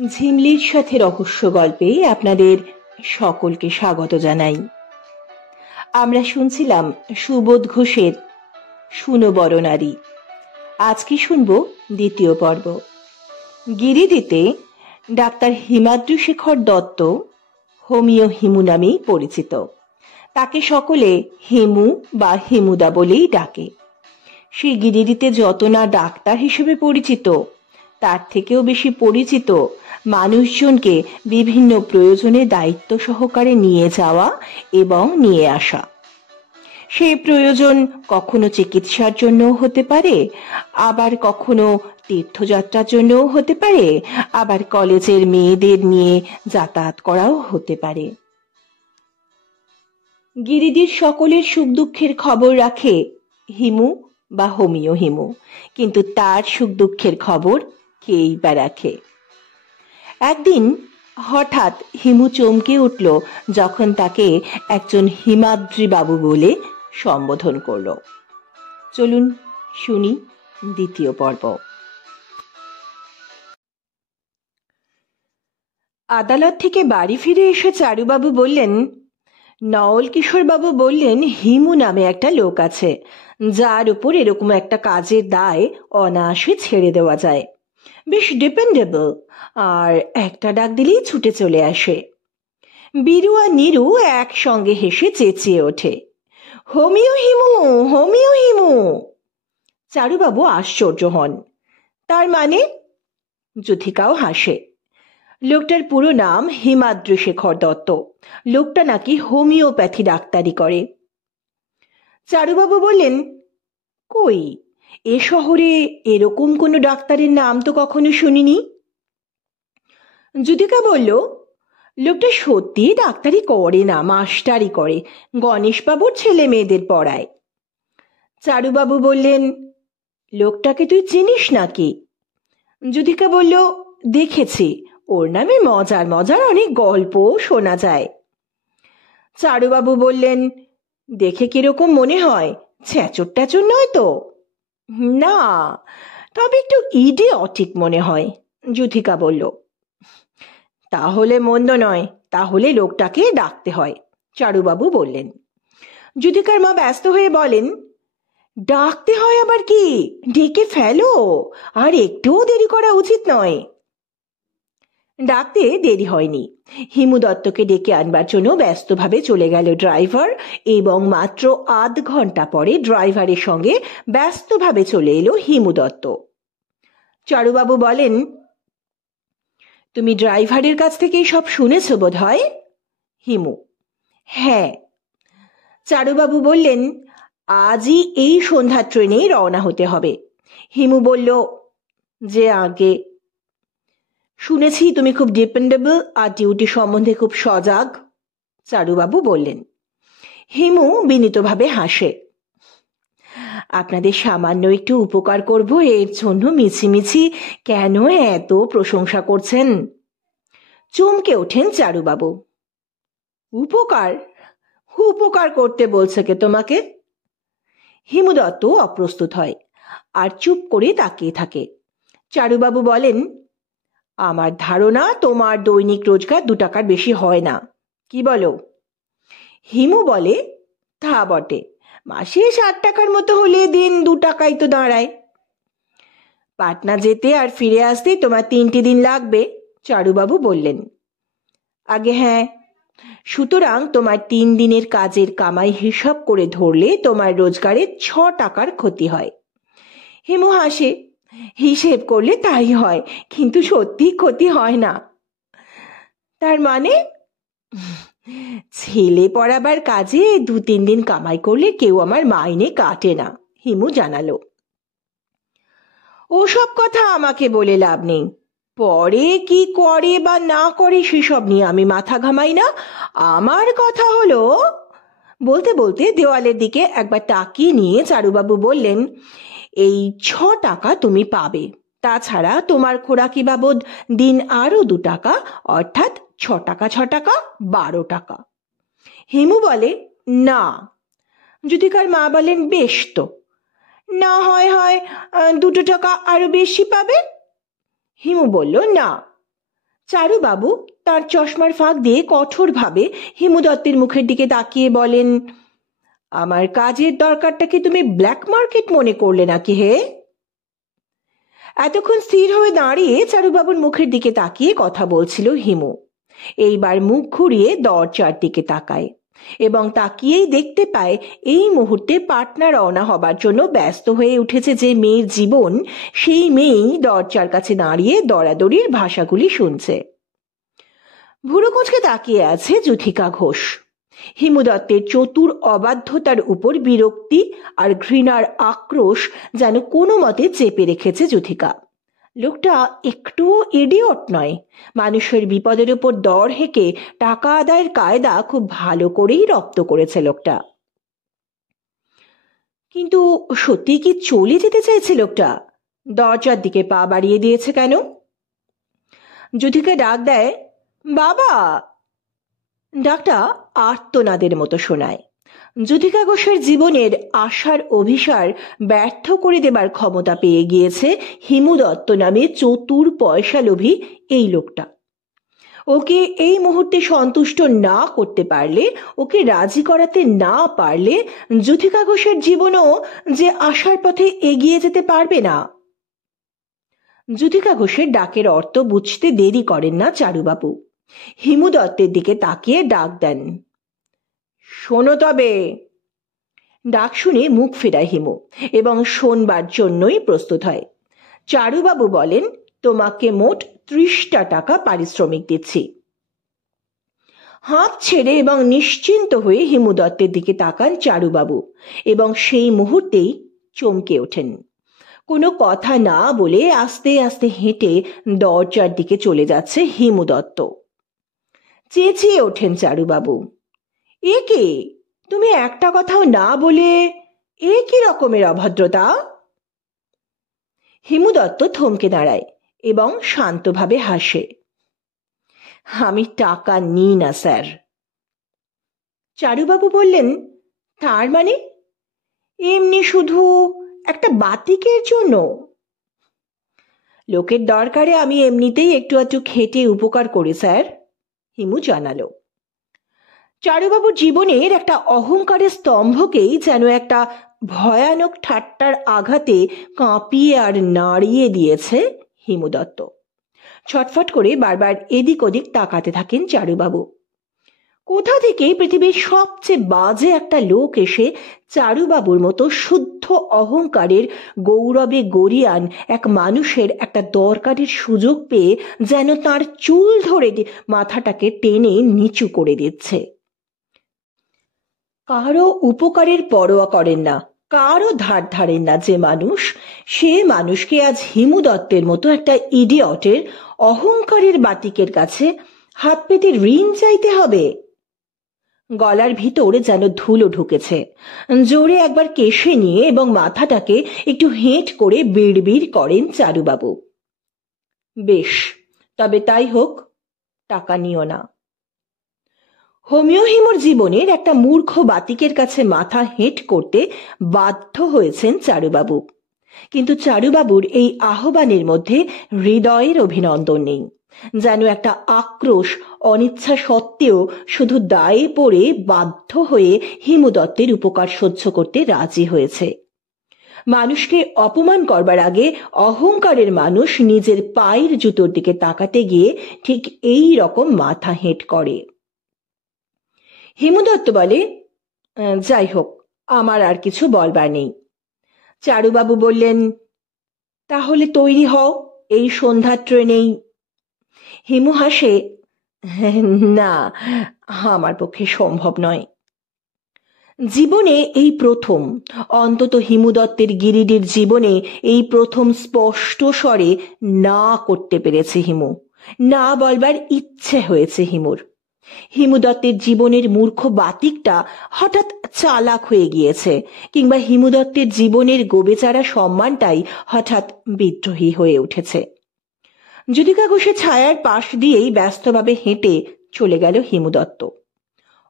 ঝিমলির সাথে রহস্য গল্পে আপনাদের সকলকে স্বাগত জানাই। আমরা শুনছিলাম সুবোধ ঘোষের শুনো বড় নারী। আজকে শুনব দ্বিতীয় পর্ব। গিরিডিতে ডাক্তার হিমাদ্রি শেখর দত্ত হোমিও হিমু নামেই পরিচিত। তাকে সকলে হেমু বা হেমুদা বলেই ডাকে। সে গিরিডিতে যত না ডাক্তার হিসেবে পরিচিত, তার থেকেও বেশি পরিচিত মানুষজনকে বিভিন্ন প্রয়োজনে দায়িত্ব সহকারে নিয়ে যাওয়া এবং নিয়ে আসা। সেই প্রয়োজন কখনো চিকিৎসার জন্য হতে পারে, আবার কখনো তীর্থযাত্রার জন্যও হতে পারে, আবার কলেজের মেয়েদের নিয়ে যাতায়াত করাও হতে পারে। গিরিডির সকলের সুখ দুঃখের খবর রাখে হিমু বা হোমিও হিমু, কিন্তু তার সুখ দুঃখের খবর কেই বা রাখে। একদিন হঠাৎ হিমু চমকে উঠল যখন তাকে একজন হিমাদ্রি বাবু বলে সম্বোধন করল। চলুন শুনি দ্বিতীয় পর্ব। আদালত থেকে বাড়ি ফিরে এসে চারুবাবু বললেন, নওল কিশোর বাবু বললেন হিমু নামে একটা লোক আছে যার উপর এরকম একটা কাজের দায় অনায়াসে ছেড়ে দেওয়া যায়, বেশ ডিপেন্ডেবল, আর একটা ডাক দিলেই ছুটে চলে আসে। বীরু আর নীরু একসঙ্গে হেসে চেঁচিয়ে ওঠে, হোমিও হিমু, হোমিও হিমু। চারুবাবু আশ্চর্য হন। তার মানে? যুথিকাও হাসে। লোকটার পুরো নাম হিমাদ্রি শেখর দত্ত। লোকটা নাকি হোমিওপ্যাথি ডাক্তারি করে। চারুবাবু বললেন, কই, এ শহরে এরকম কোনো ডাক্তারের নাম তো কখনো শুনিনি। যুথিকা বলল, লোকটা সত্যি ডাক্তারি করে না, মাস্টারি করে, গণেশবাবুর ছেলে মেয়েদের পড়ায়। চারুবাবু বললেন, লোকটাকে তুই চিনিস নাকি? যুথিকা বলল, দেখেছি, ওর নামে মজার মজার অনেক গল্প শোনা যায়। চারুবাবু বললেন, দেখে কিরকম মনে হয়? ছ্যাচর ট্যাচর নয় তো? না, তবে একটু ইডিওটিক মনে হয়। যুথিকা বলল, তাহলে মন্দ নয়, তাহলে লোকটাকে ডাকতে হয়, চারুবাবু বললেন। যুথিকার মা ব্যস্ত হয়ে বলেন, ডাকতে হয় আবার কি, ডেকে ফেলো, আর একটুও দেরি করা উচিত নয়। ডাকতে দেরি হয়নি। হিমু দত্তকে ডেকে আনবার জন্য ব্যস্তভাবে চলে গেল ড্রাইভার, এবং মাত্র আধ ঘন্টা পরে ড্রাইভারের সঙ্গে ব্যস্তভাবে চলে এলো হিমু দত্ত। চারুবাবু বলেন, তুমি ড্রাইভারের কাছ থেকেই সব শুনেছ বোধ হয়? হিমু, হ্যাঁ। চারুবাবু বললেন, আজই এই সন্ধ্যার ট্রেনেই রওনা হতে হবে। হিমু বলল, যে আগে। শুনেছি তুমি খুব ডিপেন্ডেবল আর ডিউটি সম্বন্ধে খুব সজাগ, চারুবাবু বললেন। হিমু বিনীতভাবে হাসে। আপনাদের সামান্য একটু উপকার করব, এর জন্য মিছিমিছি কেন এত প্রশংসা করছেন? চমকে ওঠেন চারুবাবু। উপকার? উপকার করতে বলছে কে তোমাকে? হিমু দত্ত অপ্রস্তুত হয় আর চুপ করে তাকিয়ে থাকে। চারুবাবু বলেন, আমার ধারণা তোমার দৈনিক রোজগার 2 টাকার বেশি হয় না, কি বলো? হিমু বলে, তা বটে, মাসে 60 টাকার মতো হলে দিন 2 টাকাই তো দাঁড়ায়। পাটনা যেতে আর ফিরে আসতে তোমার 3টে দিন লাগবে, চারুবাবু বললেন। আগে হ্যাঁ, সুতরাং তোমার 3 দিনের কাজের কামাই হিসাব করে ধরলে তোমার রোজগারে 6 টাকার ক্ষতি হয়। হিমু হাসে, হিসেব করলে তাই হয়, কিন্তু সত্যি ক্ষতি হয় না। তার মানে? ছেলে পড়াবার কাজে 2-3 দিন কামাই করলে কেউ আমার মাইনে কাটে না, হিমু জানালো। ওসব কথা আমাকে বলে লাভ নেই, পরে কি করে বা না করে সেসব নিয়ে আমি মাথা ঘামাই না। আমার কথা হলো, বলতে বলতে দেওয়ালের দিকে একবার তাকিয়ে নিয়ে চারুবাবু বললেন, এই 6 টাকা তুমি পাবে, তাছাড়া তোমার খোরাকি বাবদ দিন আরো 2 টাকা, অর্থাৎ 6 টাকা 6 টাকা 12 টাকা। হিমু বলে, না। যুথিকার মা বলেন, বেশ তো, না হয় 2 টাকা আরো বেশি পাবে। হিমু বলল, না, চারুবাবু তার চশমার ফাঁক দিয়ে কঠোরভাবে হিমু দত্তের মুখের দিকে তাকিয়ে বলেন, আমার কাজের দরকারটাকে তুমি ব্ল্যাক মার্কেট মনে করলে নাকি হে? এতক্ষণ স্থির হয়ে দাঁড়িয়ে চারুবাবুর মুখের দিকে তাকিয়ে কথা বলছিল হিমু। এইবার মুখ ঘুরিয়ে দরজার দিকে তাকায় এবং তাকিয়েই দেখতে পায় এই মুহূর্তে পাটনা রওনা হবার জন্য ব্যস্ত হয়ে উঠেছে যে মেয়ের জীবন, সেই মেয়েই দরজার কাছে দাঁড়িয়ে দরাদরির ভাষাগুলি শুনছে। ভুরু কুঁচকে তাকিয়ে আছে যুথিকা ঘোষ। হিমু দত্তের চতুর অবাধ্যতার উপর বিরক্তি আর ঘৃণার আক্রোশ যেন কোনো মতে চেপে রেখেছে যুথিকা। লোকটা একটুও ইডিয়ট নয়। মানুষের বিপদের উপর দর হেঁকে টাকা আদায়ের কায়দা খুব ভালো করেই রপ্ত করেছে লোকটা। কিন্তু সত্যি কি চলে যেতে চাইছে লোকটা? দরজার দিকে পা বাড়িয়ে দিয়েছে কেন? যুথিকা ডাক দেয়, বাবা। ডাকটা আর্তনাদের মতো শোনায়। যুথিকা ঘোষের জীবনের আশার অভিসার ব্যর্থ করে দেবার ক্ষমতা পেয়ে গিয়েছে হিমু দত্ত নামে চতুর পয়সা লোভী এই লোকটা। ওকে এই মুহূর্তে সন্তুষ্ট না করতে পারলে, ওকে রাজি করাতে না পারলে যুথিকা ঘোষের জীবনও যে আশার পথে এগিয়ে যেতে পারবে না। যুথিকা ঘোষের ডাকের অর্থ বুঝতে দেরি করেন না চারুবাবু। হিমু দত্তের দিকে তাকিয়ে ডাক দেন, শোনো তবে। ডাক শুনে মুখ ফেরায় হিমু এবং শোনবার জন্যই প্রস্তুত হয়। চারুবাবু বলেন, তোমাকে মোট 30টা টাকা পারিশ্রমিক দিচ্ছি। হাত ছেড়ে এবং নিশ্চিন্ত হয়ে হিমু দত্তের দিকে তাকান চারুবাবু এবং সেই মুহূর্তেই চমকে ওঠেন। কোনো কথা না বলে আস্তে আস্তে হেঁটে দরজার দিকে চলে যাচ্ছে হিমু দত্ত। চেঁচিয়ে ওঠেন চারুবাবু, এ কে? তুমি একটা কথাও না বলে এ কি রকমের অভদ্রতা? হিমু দত্ত থমকে দাঁড়ায় এবং শান্তভাবে হাসে, আমি টাকা নিই না স্যার। চারুবাবু বললেন, তার মানে? এমনি শুধু একটা বাতিকের জন্য? লোকের দরকারে আমি এমনিতেই একটু একটু খেটে উপকার করি স্যার, হিমু জানালো। চারুবাবুর জীবনের একটা অহংকারের স্তম্ভকেই যেন একটা ভয়ানক ঠাট্টার আঘাতে কাঁপিয়ে আর নাড়িয়ে দিয়েছে হিমু দত্ত। ছটফট করে বারবার এদিক ওদিক তাকাতে থাকেন চারুবাবু। কোথা থেকে পৃথিবীর সবচেয়ে বাজে একটা লোক এসে চারুবাবুর মতো শুদ্ধ অহংকারের গৌরবে গরিয়ান এক মানুষের একটা দরকারের সুযোগ পেয়ে যেন তার চুল ধরে মাথাটাকে টেনে নিচু করে দিচ্ছে। কারো উপকারের পরোয়া করেন না, কারো ধার ধারেন না যে মানুষ, সে মানুষকে আজ হিমু দত্তের মতো একটা ইডিয়টের অহংকারের বাতিকের কাছে হাত পেতে ঋণ চাইতে হবে। গলার ভিতর যেন ধুলো ঢুকেছে। জোরে একবার কেশে নিয়ে এবং মাথাটাকে একটু হেঁট করে বিড়বিড় করেন চারুবাবু, বেশ, তবে তাই হোক, টাকা নিও না। হোমিও হিমুর জীবনের একটা মূর্খ বাতিকের কাছে মাথা হেঁট করতে বাধ্য হয়েছেন চারুবাবু, কিন্তু চারুবাবুর এই আহ্বানের মধ্যে হৃদয়ের অভিনন্দন নেই। যেন একটা আক্রোশ অনিচ্ছা সত্ত্বেও শুধু দায়ে পড়ে বাধ্য হয়ে হিমু দত্তের উপকার সহ্য করতে রাজি হয়েছে। মানুষকে অপমান করবার আগে অহংকারের মানুষ নিজের পায়ের জুতোর দিকে তাকাতে গিয়ে ঠিক এই রকম মাথা হেঁট করে। হিমু দত্ত বলে, যাই হোক, আমার আর কিছু বলবার নেই। চারুবাবু বললেন, তাহলে তৈরি হও, এই সন্ধ্যার ট্রেনেই। হিমু হাসে, না, আমার পক্ষে সম্ভব নয়। জীবনে এই প্রথম, অন্তত হিমু দত্তের গিরিডির জীবনে এই প্রথম স্পষ্ট স্বরে না করতে পেরেছে হিমু, না বলবার ইচ্ছে হয়েছে হিমুর। হিমু দত্তের জীবনের মূর্খ বাতিকটা হঠাৎ চালাক হয়ে গিয়েছে, কিংবা হিমু দত্তের জীবনের গোবেচারা সম্মানটাই হঠাৎ বিদ্রোহী হয়ে উঠেছে। যুথিকা ঘোষের ছায়ার পাশ দিয়েই ব্যস্তভাবে হেঁটে চলে গেল হিমু দত্ত।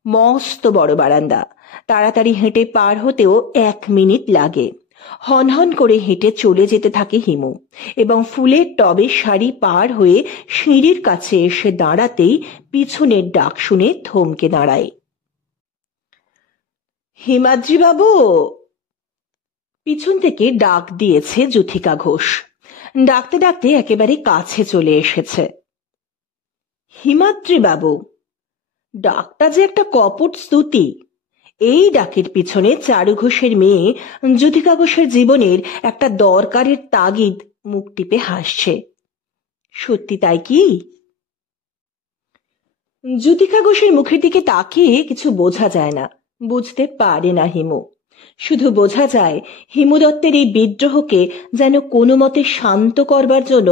মস্ত বড় বারান্দা, তাড়াতাড়ি হেঁটে পার হতেও 1 মিনিট লাগে। হনহন করে হেঁটে চলে যেতে থাকে হিমু এবং ফুলের টবের সারি পার হয়ে সিঁড়ির কাছে এসে দাঁড়াতেই পিছনের ডাক শুনে থমকে দাঁড়ায়। হিমাদ্রি বাবু! পিছন থেকে ডাক দিয়েছে যুথিকা ঘোষ। ডাকতে ডাকতে একেবারে কাছে চলে এসেছে। হিমাদ্রি বাবু! ডাকটা যে একটা কপট স্তুতি। এই ডাকের পিছনে চারু ঘোষের মেয়ে যুথিকা ঘোষের জীবনের একটা দরকারের তাগিদ মুখ টিপে হাসছে। সত্যি তাই কি? যুথিকা ঘোষের মুখের দিকে তাকিয়ে কিছু বোঝা যায় না, বুঝতে পারে না হিমু। শুধু বোঝা যায় হিমু দত্তের এই বিদ্রোহকে যেন কোনো মতে শান্ত করবার জন্য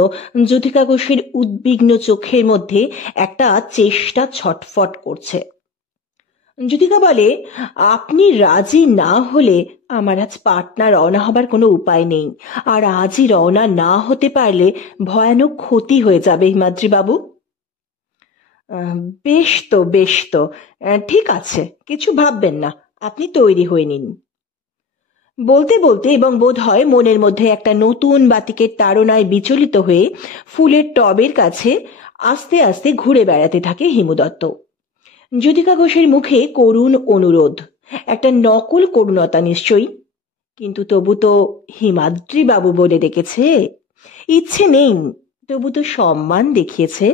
যুথিকা ঘোষের উদ্বিগ্ন চোখের মধ্যে একটা চেষ্টা ছটফট করছে। যুথিকা বলে, আপনি রাজি না হলে আমার আজ পাটনা রওনা হবার কোনো উপায় নেই, আর আজই রওনা না হতে পারলে ভয়ানক ক্ষতি হয়ে যাবে হিমাদ্রি বাবু। বেশ তো বেশ তো, ঠিক আছে, কিছু ভাববেন না, আপনি তৈরি হয়ে নিন। বলতে বলতে এবং বোধ হয় মনের মধ্যে একটা নতুন বাতিকের তাড়নায় বিচলিত হয়ে ফুলের টবের কাছে আস্তে আস্তে ঘুরে বেড়াতে থাকে হিমু দত্ত। যুথিকা ঘোষের মুখে করুণ অনুরোধ, একটা নকল করুণতা নিশ্চয়ই, কিন্তু তবু তো হিমাদ্রি বাবু বলে ডেকেছে। ইচ্ছে নেই, তবু তো সম্মান দেখিয়েছে।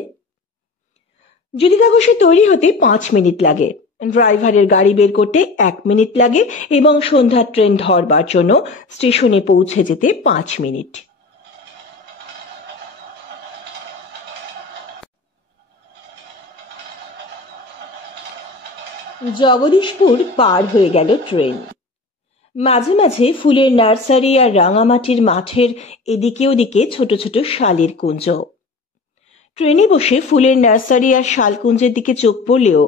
যুথিকা ঘোষের তৈরি হতে 5 মিনিট লাগে, ড্রাইভারের গাড়ি বের করতে 1 মিনিট লাগে এবং সন্ধ্যার ট্রেন ধরবার জন্য স্টেশনে পৌঁছে যেতে 5 মিনিট। জগদীশপুর পার হয়ে গেল ট্রেন। মাঝে মাঝে ফুলের নার্সারি আর রাঙামাটির মাঠের এদিকে ওদিকে ছোট ছোট শালের কুঞ্জ। ট্রেনে বসে ফুলের নার্সারি আর শালকুঞ্জের দিকে চোখ পড়লেও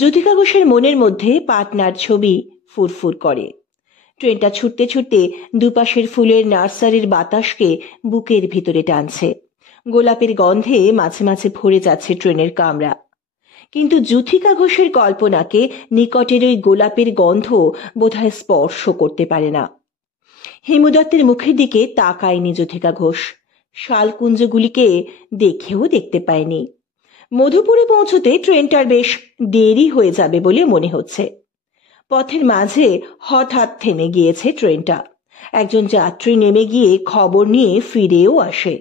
যুথিকা ঘোষের মনের মধ্যে পাটনার ছবি ফুরফুর করে। ট্রেনটা ছুটতে ছুটতে দুপাশের ফুলের নার্সারির বাতাসকে বুকের ভিতরে টানছে। গোলাপের গন্ধে মাঝে মাঝে ভরে যাচ্ছে ট্রেনের কামরা। কিন্তু যুথিকা ঘোষের কল্পনাকে নিকটের ওই গোলাপের গন্ধ বোধহয় স্পর্শ করতে পারে না। হিমু দত্তের মুখের দিকে তাকায়নি যুথিকা ঘোষ, শালকুঞ্জগুলিকে দেখেও দেখতে পায়নি। মধুপুরে পৌঁছতে ট্রেনটার বেশ দেরি হয়ে যাবে বলে মনে হচ্ছে। পথের মাঝে হঠাৎ থেমে গিয়েছে ট্রেনটা। একজন যাত্রী নেমে গিয়ে খবর নিয়ে ফিরেও আসে।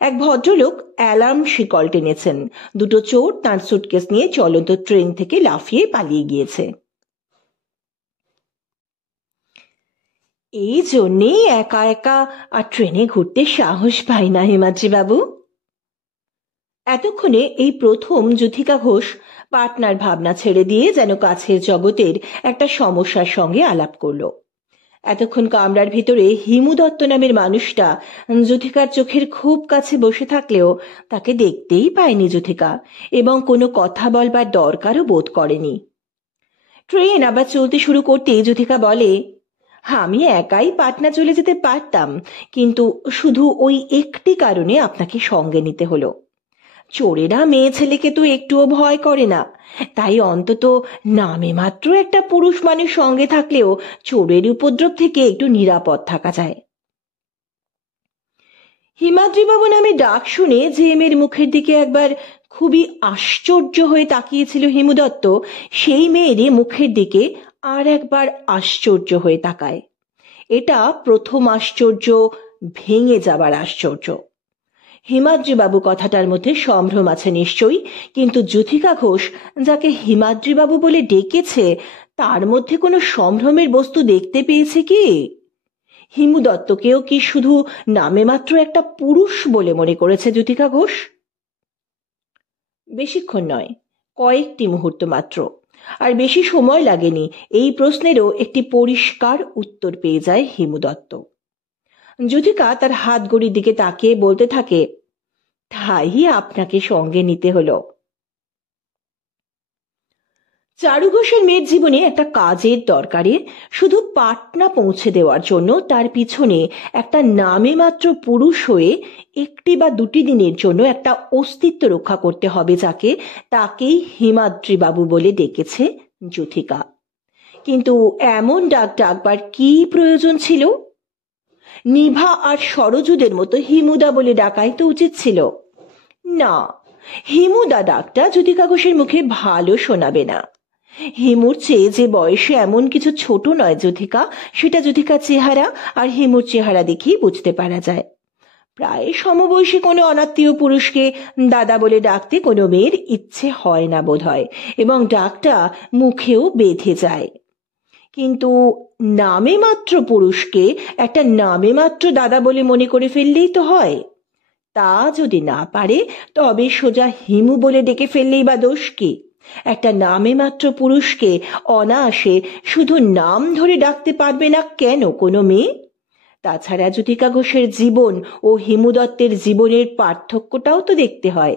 এক ভদ্রলোক অ্যালার্ম শিকল টেনেছেন। দুটো চোর তাঁর সুটকেস নিয়ে চলন্ত ট্রেন থেকে লাফিয়ে পালিয়ে গিয়েছে। এই জন্যেই একা একা আর ট্রেনে ঘুরতে সাহস পাই না হিমাদ্রি বাবু। এতক্ষণে এই প্রথম যুথিকা ঘোষ পাটনার ভাবনা ছেড়ে দিয়ে যেন কাছের জগতের একটা সমস্যার সঙ্গে আলাপ করলো। এতক্ষণ কামরার ভিতরে হিমু দত্ত নামের মানুষটা যুথিকার চোখের খুব কাছে বসে থাকলেও তাকে দেখতেই পায়নি যুথিকা, এবং কোনো কথা বলবার দরকারও বোধ করেনি। ট্রেন আবার চলতে শুরু করতেই যুথিকা বলে, আমি একাই পাটনা চলে যেতে পারতাম, কিন্তু শুধু ওই একটি কারণে আপনাকে সঙ্গে নিতে হলো। চোরেরা মেয়ে ছেলেকে তো একটুও ভয় করে না, তাই অন্তত নামে মাত্র একটা পুরুষ মানুষ সঙ্গে থাকলেও চোরের উপদ্রব থেকে একটু নিরাপদ থাকা যায়। হিমাদ্রি বাবু নামে ডাক শুনে যে মেয়ের মুখের দিকে একবার খুবই আশ্চর্য হয়ে তাকিয়েছিল হিমু দত্ত, সেই মেয়েরই মুখের দিকে আর একবার আশ্চর্য হয়ে তাকায়। এটা প্রথম আশ্চর্য, ভেঙে যাবার আশ্চর্য। হিমাদ্রি বাবু কথাটার মধ্যে সম্ভ্রম আছে নিশ্চয়ই, কিন্তু যুথিকা ঘোষ যাকে হিমাদ্রি বাবু বলে ডেকেছে তার মধ্যে কোনো সম্ভ্রমের বস্তু দেখতে পেয়েছে কি? হিমু দত্তকেও কি শুধু নামে মাত্র একটা পুরুষ বলে মনে করেছে যুথিকা ঘোষ? বেশিক্ষণ নয়, কয়েকটি মুহূর্ত মাত্র, আর বেশি সময় লাগেনি এই প্রশ্নেরও একটি পরিষ্কার উত্তর পেয়ে যায় হিমু দত্ত। যুথিকা তার হাত ঘড়ির দিকে তাকিয়ে বলতে থাকে, তাই আপনাকে সঙ্গে নিতে হলো। চারু ঘোষের মেয়ের জীবনে একটা কাজের দরকারে শুধু পাটনা পৌঁছে দেওয়ার জন্য তার পিছনে একটা নামে মাত্র পুরুষ হয়ে একটি বা দুটি দিনের জন্য একটা অস্তিত্ব রক্ষা করতে হবে যাকে, তাকেই হিমাদ্রি বাবু বলে ডেকেছে যুথিকা। কিন্তু এমন ডাক ডাকবার কি প্রয়োজন ছিল? নিভা আর সরজুদের মতো হিমুদা বলে ডাকাই তো উচিত ছিল। না, হিমুদা ডাকটা জ্যোতিকা ঘোষের মুখে ভালো শোনাবে না। হিমুর চেয়ে যে বয়সে এমন কিছু ছোট নয় জ্যোতিকা, সেটা জ্যোতিকার চেহারা আর হিমুর চেহারা দেখেই বুঝতে পারা যায়। প্রায় সমবয়সী কোনো অনাত্মীয় পুরুষকে দাদা বলে ডাকতে কোনো মেয়ের ইচ্ছে হয় না বোধ হয়, এবং ডাকটা মুখেও বেঁধে যায়। কিন্তু নামে মাত্র পুরুষকে একটা নামে মাত্র দাদা বলে মনে করে ফেললেই তো হয়। তা যদি না পারে তবে সোজা হিমু বলে ডেকে ফেললেই বা দোষ কি? একটা নামে মাত্র পুরুষকে অনায়াসে শুধু নাম ধরে ডাকতে পারবে না কেন কোনো মেয়ে? তাছাড়া জ্যোতিকা ঘোষের জীবন ও হিমু দত্তের জীবনের পার্থক্যটাও তো দেখতে হয়।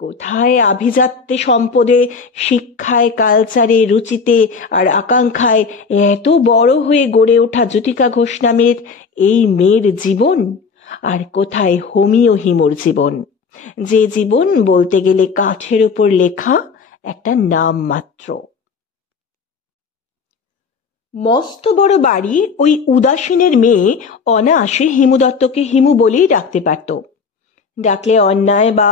কোথায় আভিজাত্যে, সম্পদে, শিক্ষায়, কালচারে, রুচিতে আর আকাঙ্ক্ষায় এত বড় হয়ে গড়ে ওঠা জ্যোতিকা ঘোষ নামের এই মেয়ের জীবন, আর কোথায় হোমিও হিমুর জীবন, যে জীবন বলতে গেলে কাঠের উপর লেখা একটা নাম মাত্র। মস্ত বড় বাড়ি ওই উদাসীনের মেয়ে অনায়াসে হিমু দত্তকে হিমু বলেই ডাকতে পারত। ডাকলে অন্যায় বা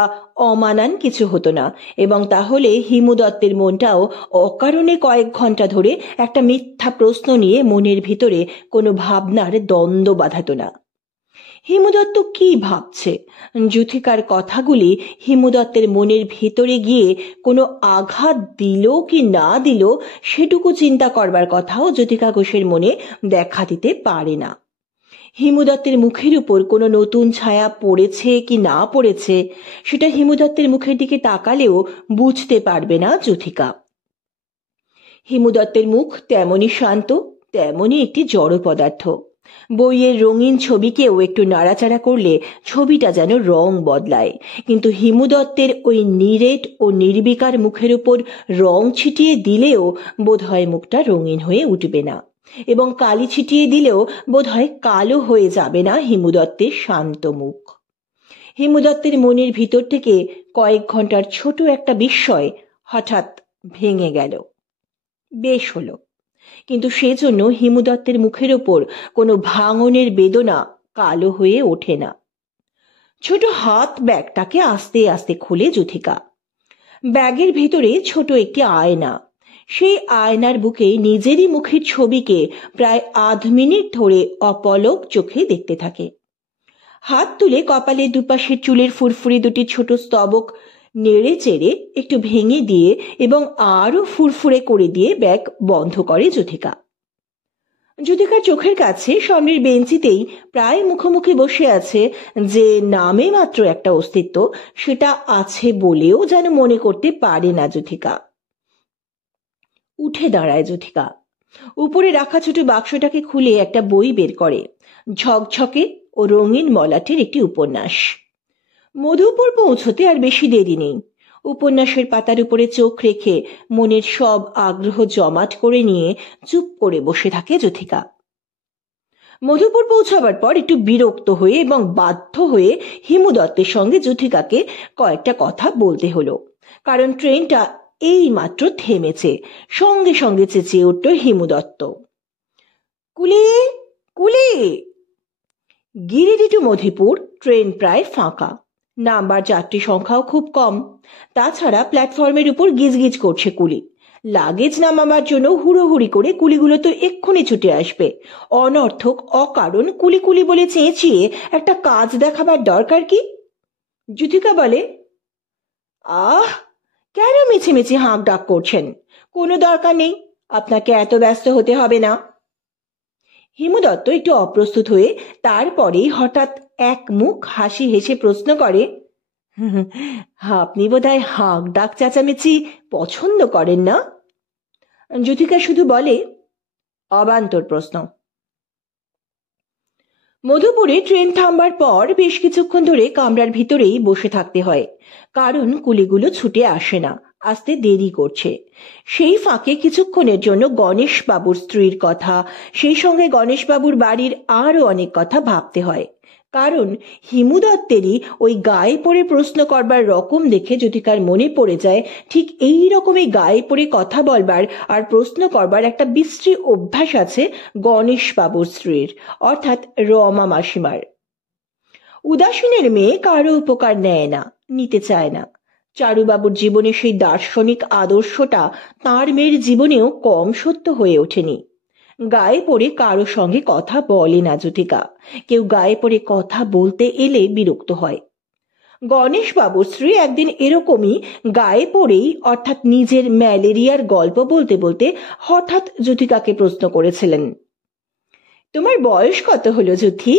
অমানান কিছু হতো না, এবং তাহলে হিমু দত্তের মনটাও অকারণে কয়েক ঘন্টা ধরে একটা মিথ্যা প্রশ্ন নিয়ে মনের ভিতরে কোনো ভাবনার দ্বন্দ্ব বাঁধাত না। হিমু দত্ত কি ভাবছে, জ্যোতিকার কথাগুলি হিমু দত্তের মনের ভিতরে গিয়ে কোনো আঘাত দিল কি না দিল, সেটুকু চিন্তা করবার কথাও জ্যোতিকা ঘোষের মনে দেখা দিতে পারে না। হিমু দত্তের মুখের উপর কোনো নতুন ছায়া পড়েছে কি না পড়েছে, সেটা হিমু দত্তের মুখের দিকে তাকালেও বুঝতে পারবে না জ্যোতিকা। হিমু দত্তের মুখ তেমনই শান্ত, তেমনই একটি জড় পদার্থ। বইয়ের রঙিন ছবিকেও একটু নাড়াচাড়া করলে ছবিটা যেন রং বদলায়, কিন্তু হিমু দত্তের ওই নিরেট ও নির্বিকার মুখের উপর রং ছিটিয়ে দিলেও বোধহয় মুখটা রঙিন হয়ে উঠবে না, এবং কালি ছিটিয়ে দিলেও বোধহয় কালো হয়ে যাবে না হিমু দত্তের শান্ত মুখ। হিমু দত্তের মনের ভিতর থেকে কয়েক ঘন্টার ছোট একটা বিস্ময় হঠাৎ ভেঙে গেল। বেশ হলো, কিন্তু সেজন্য হিমু দত্তের মুখের ওপর কোনো ভাঙনের বেদনা কালো হয়ে ওঠে না। ছোট হাত ব্যাগটাকে আস্তে আস্তে খুলে জ্যোতিকা। ব্যাগের ভিতরে ছোট একটি আয়না। সেই আয়নার বুকে নিজেরই মুখের ছবিকে প্রায় আধ মিনিট ধরে অপলক চোখে দেখতে থাকে। হাত তুলে কপালের দুপাশের চুলের ফুরফুরে দুটি ছোট স্তবক নেড়ে চেড়ে একটু ভেঙে দিয়ে এবং আরো ফুরফুরে করে দিয়ে ব্যাগ বন্ধ করে জ্যোতিকা। জ্যোতিকার চোখের কাছে সামনের বেঞ্চিতেই প্রায় মুখোমুখি বসে আছে যে নামে মাত্র একটা অস্তিত্ব, সেটা আছে বলেও যেন মনে করতে পারে না জ্যোতিকা। উঠে দাঁড়ায় জ্যোতিকা। উপরে রাখা ছোট বাক্সটাকে খুলে একটা বই বের করে। ঝকঝকে ও রঙিন মলাটের একটি উপন্যাস। মধুপুর পৌঁছতে আর বেশি দেরি নেই। উপন্যাসের পাতার উপরে চোখ রেখে মনের সব আগ্রহ জমাট করে নিয়ে চুপ করে বসে থাকে জ্যোতিকা। মধুপুর পৌঁছাবার পর একটু বিরক্ত হয়ে এবং বাধ্য হয়ে হিমু দত্তের সঙ্গে জ্যোতিকাকে কয়েকটা কথা বলতে হলো, কারণ ট্রেনটা এই মাত্র থেমেছে। সঙ্গে সঙ্গে চেঁচিয়ে উঠল হিমু দত্ত, কুলি কুলি। গিরিডি টু মধুপুর ট্রেন প্রায় ফাঁকা। নাম্বার যাত্রী সংখ্যাও খুব কম। তাছাড়া প্ল্যাটফর্মের উপর গিজগিজ করছে কুলি। লাগেজ নামাবার জন্য হুড়োহুড়ি করে কুলিগুলো তো এক্ষুনি ছুটে আসবে। অনর্থক অকারণ কুলি কুলি বলে চেঁচিয়ে একটা কাজ দেখাবার দরকার কি? জ্যোতিকা বলে, আহ, কেন মিছিমিছি হাঁক ডাক করছেন? কোনো দরকার নেই, আপনাকে এত ব্যস্ত হতে হবে না। হিমু দত্ত একটু অপ্রস্তুত হয়ে তারপরেই হঠাৎ এক মুখ হাসি হেসে প্রশ্ন করে, আপনি বোধহয় হাঁক ডাক চেঁচামেচি পছন্দ করেন না? জ্যোতিকা শুধু বলে, অবান্তর প্রশ্ন। মধুপুরে ট্রেন থামবার পর বেশ কিছুক্ষণ ধরে কামরার ভিতরেই বসে থাকতে হয়, কারণ কুলিগুলো ছুটে আসে না, আসতে দেরি করছে। সেই ফাঁকে কিছুক্ষণের জন্য গণেশ বাবুর স্ত্রীর কথা, সেই সঙ্গে গণেশ বাবুর বাড়ির আরো অনেক কথা ভাবতে হয়, কারণ হিমু দত্তেরই ওই গায়ে পড়ে প্রশ্ন করবার রকম দেখে জ্যোতিকার মনে পড়ে যায় ঠিক এই রকমই গায়ে পড়ে কথা বলবার আর প্রশ্ন করবার একটা বিশ্রী অভ্যাস আছে গণেশ বাবুর স্ত্রীর, অর্থাৎ রমা মাসিমার। উদাসীনের মেয়ে কারো উপকার নেয় না, নিতে চায় না। চারুবাবুর জীবনে সেই দার্শনিক আদর্শটা তাঁর মেয়ের জীবনেও কম সত্য হয়ে ওঠেনি। গায়ে পড়ে কারো সঙ্গে কথা বলে না জ্যোতিকা, কেউ গায়ে পড়ে কথা বলতে এলে বিরক্ত হয়। গণেশ বাবুর স্ত্রী একদিন এরকমই গায়ে পড়েই, অর্থাৎ নিজের ম্যালেরিয়ার গল্প বলতে বলতে হঠাৎ জ্যোতিকাকে প্রশ্ন করেছিলেন, তোমার বয়স কত হলো জ্যোতি?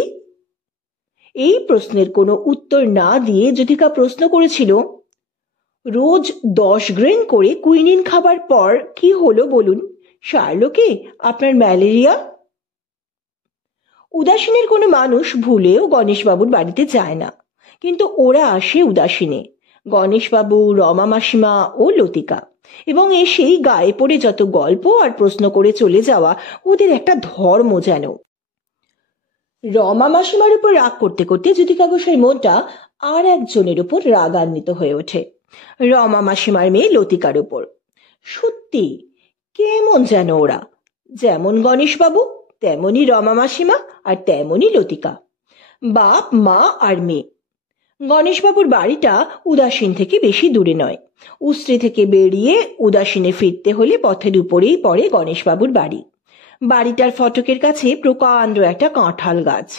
এই প্রশ্নের কোনো উত্তর না দিয়ে জ্যোতিকা প্রশ্ন করেছিল, রোজ 10 গ্রেন করে কুইনিন খাবার পর কি হলো বলুন, শার্লকে আপনার ম্যালেরিয়া? উদাসীনের কোনো মানুষ ভুলেও গণেশবাবুর বাড়িতে যায় না, কিন্তু ওরা আসে উদাসীনে, গণেশবাবু, রমা মাসিমা ও লতিকা, এবং এসেই গায়ে পড়ে যত গল্প আর প্রশ্ন করে চলে যাওয়া ওদের একটা ধর্ম যেন। রমা মাসিমার উপর রাগ করতে করতে জ্যোতিকা ঘোষের মনটা আর একজনের উপর রাগান্বিত হয়ে ওঠে, রমা মাসিমার মেয়ে লতিকার উপর। সত্যি কেমন যেন ওরা, যেমন গণেশবাবু তেমনি রমা মাসিমা আর তেমনি লতিকা, বাপ মা আর মেয়ে। গণেশবাবুর বাড়িটা উদাসীন থেকে বেশি দূরে নয়। উস্ত্রি থেকে বেরিয়ে উদাসীনে ফিরতে হলে পথের উপরেই পড়ে গণেশবাবুর বাড়ি। বাড়িটার ফটকের কাছে প্রকাণ্ড একটা কাঁঠাল গাছ।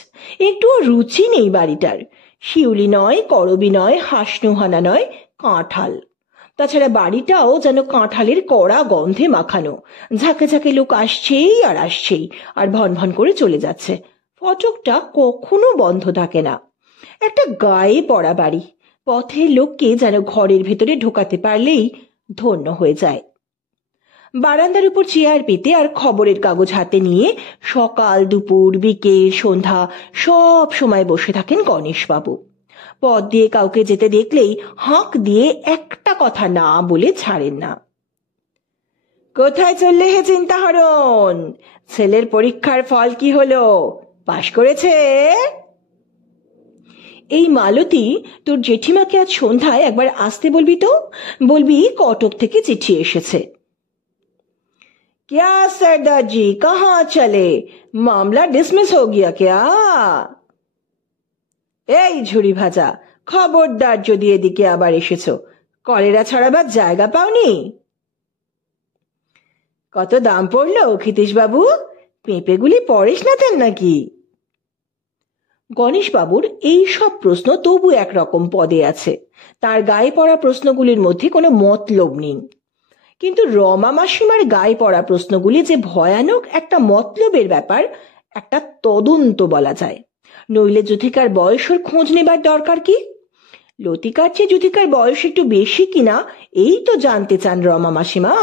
একটুও রুচি নেই বাড়িটার, শিউলি নয়, করবি নয়, হাসনুহানা নয়, কাঁঠাল। তাছাড়া বাড়িটাও যেন কাঁঠালের কড়া গন্ধে মাখানো, ঝাঁকে ঝাঁকে লোক আসছেই আর আসছেই, আর ভন ভন করে চলে যাচ্ছে। ফটকটা কখনো বন্ধ থাকে না। একটা গায়ে পড়া বাড়ি, পথের লোককে যেন ঘরের ভেতরে ঢোকাতে পারলেই ধন্য হয়ে যায়। বারান্দার উপর চেয়ার পেতে আর খবরের কাগজ হাতে নিয়ে সকাল, দুপুর, বিকেল, সন্ধ্যা সব সময় বসে থাকেন গণেশবাবু। পথ দিয়ে কাউকে যেতে দেখলেই হাঁক দিয়ে একটা কথা না বলে ছাড়েন না। কোথায় চললে হে চিন্তাহরণ? ছেলের পরীক্ষার ফল কি হলো? পাশ করেছে? এই মালতী, তোর জেঠিমাকে আজ সন্ধ্যায় একবার আসতে বলবি তো, বলবি কটক থেকে চিঠি এসেছে। क्या सरदार जी, कहाँ चले? मामला डिसमिस हो गया क्या? এই ঝুড়ি ভাজা, খবরদার যদি এদিকে আবার এসেছো, কলেরা ছড়াবার জায়গা পাওনি? কত দাম পড়লো ক্ষিতীশ বাবু? পেঁপেগুলি পড়িস না তেন নাকি? গণেশবাবুর এই সব প্রশ্ন তবু একরকম পদে আছে, তার গায়ে পড়া প্রশ্নগুলির মধ্যে কোনো মতলব নেই। কিন্তু রমা মাসিমার গায়ে পড়া প্রশ্নগুলি যে ভয়ানক একটা মতলবের ব্যাপার, একটা তদন্ত বলা যায়। নইলে জ্যোতিকার বয়সের খোঁজ নেবার দরকার কি? লতিকার চেয়ে জ্যোতিকার বয়স একটু বেশি কিনা এই তো জানতে চান রমা মাসিমা।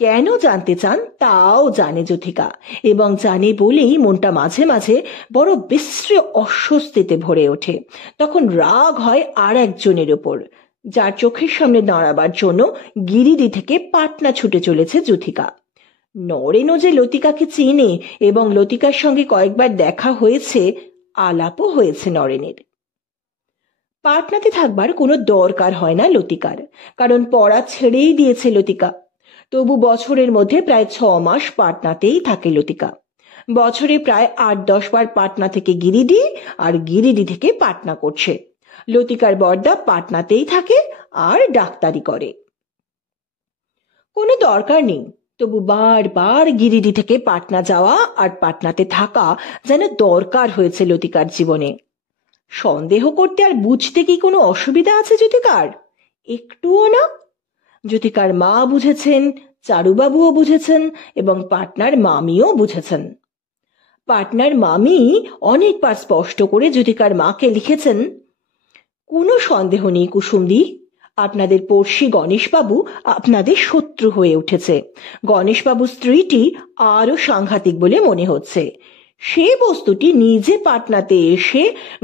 কেন জানতে চান তাও জানে জ্যোতিকা, এবং জানে বলেই মনটা মাঝে মাঝে বড় বিশ্রী অস্বস্তিতে ভরে ওঠে। তখন রাগ হয় আর একজনের ওপর, যার চোখের সামনে দাঁড়াবার জন্য গিরিডি থেকে পাটনা ছুটে চলেছে জ্যোতিকা। নরেনও যে লতিকাকে চেনে এবং লতিকার সঙ্গে কয়েকবার দেখা হয়েছে, আলাপও হয়েছে নরেনের। পাটনাতে থাকবার কোনো দরকার হয় না লতিকার, কারণ পড়া ছেড়েই দিয়েছে লতিকা। তবু বছরের মধ্যে প্রায় 6 মাস পাটনাতেই থাকে লতিকা। বছরে প্রায় 8-10 বার পাটনা থেকে গিরিডি আর গিরিডি থেকে পাটনা করছে। লতিকার বড়দা পাটনাতেই থাকে আর ডাক্তারি করে। কোনো দরকার নেই, তবু বারবার গিরিডি থেকে পাটনা যাওয়া আর পাটনাতে থাকা যেন দরকার হয়েছে লতিকার জীবনে। সন্দেহ করতে আর বুঝতে কি কোনো অসুবিধা আছে জ্যোতিকার? একটুও না। জ্যোতিকার মা বুঝেছেন, চারুবাবুও বুঝেছেন, এবং পাটনার মামিও বুঝেছেন। পাটনার মামি অনেকবার স্পষ্ট করে জ্যোতিকার মাকে লিখেছেন, কোনো সন্দেহ নেই কুসুমদি, আপনাদের পড়শি গণেশবাবু আপনাদের শত্রু হয়ে উঠেছে। গণেশবাবুর স্ত্রীটি আরো সাংঘাতিক বলে মনে হচ্ছে। সে বস্তুটি নিজে পাটনাতে এসে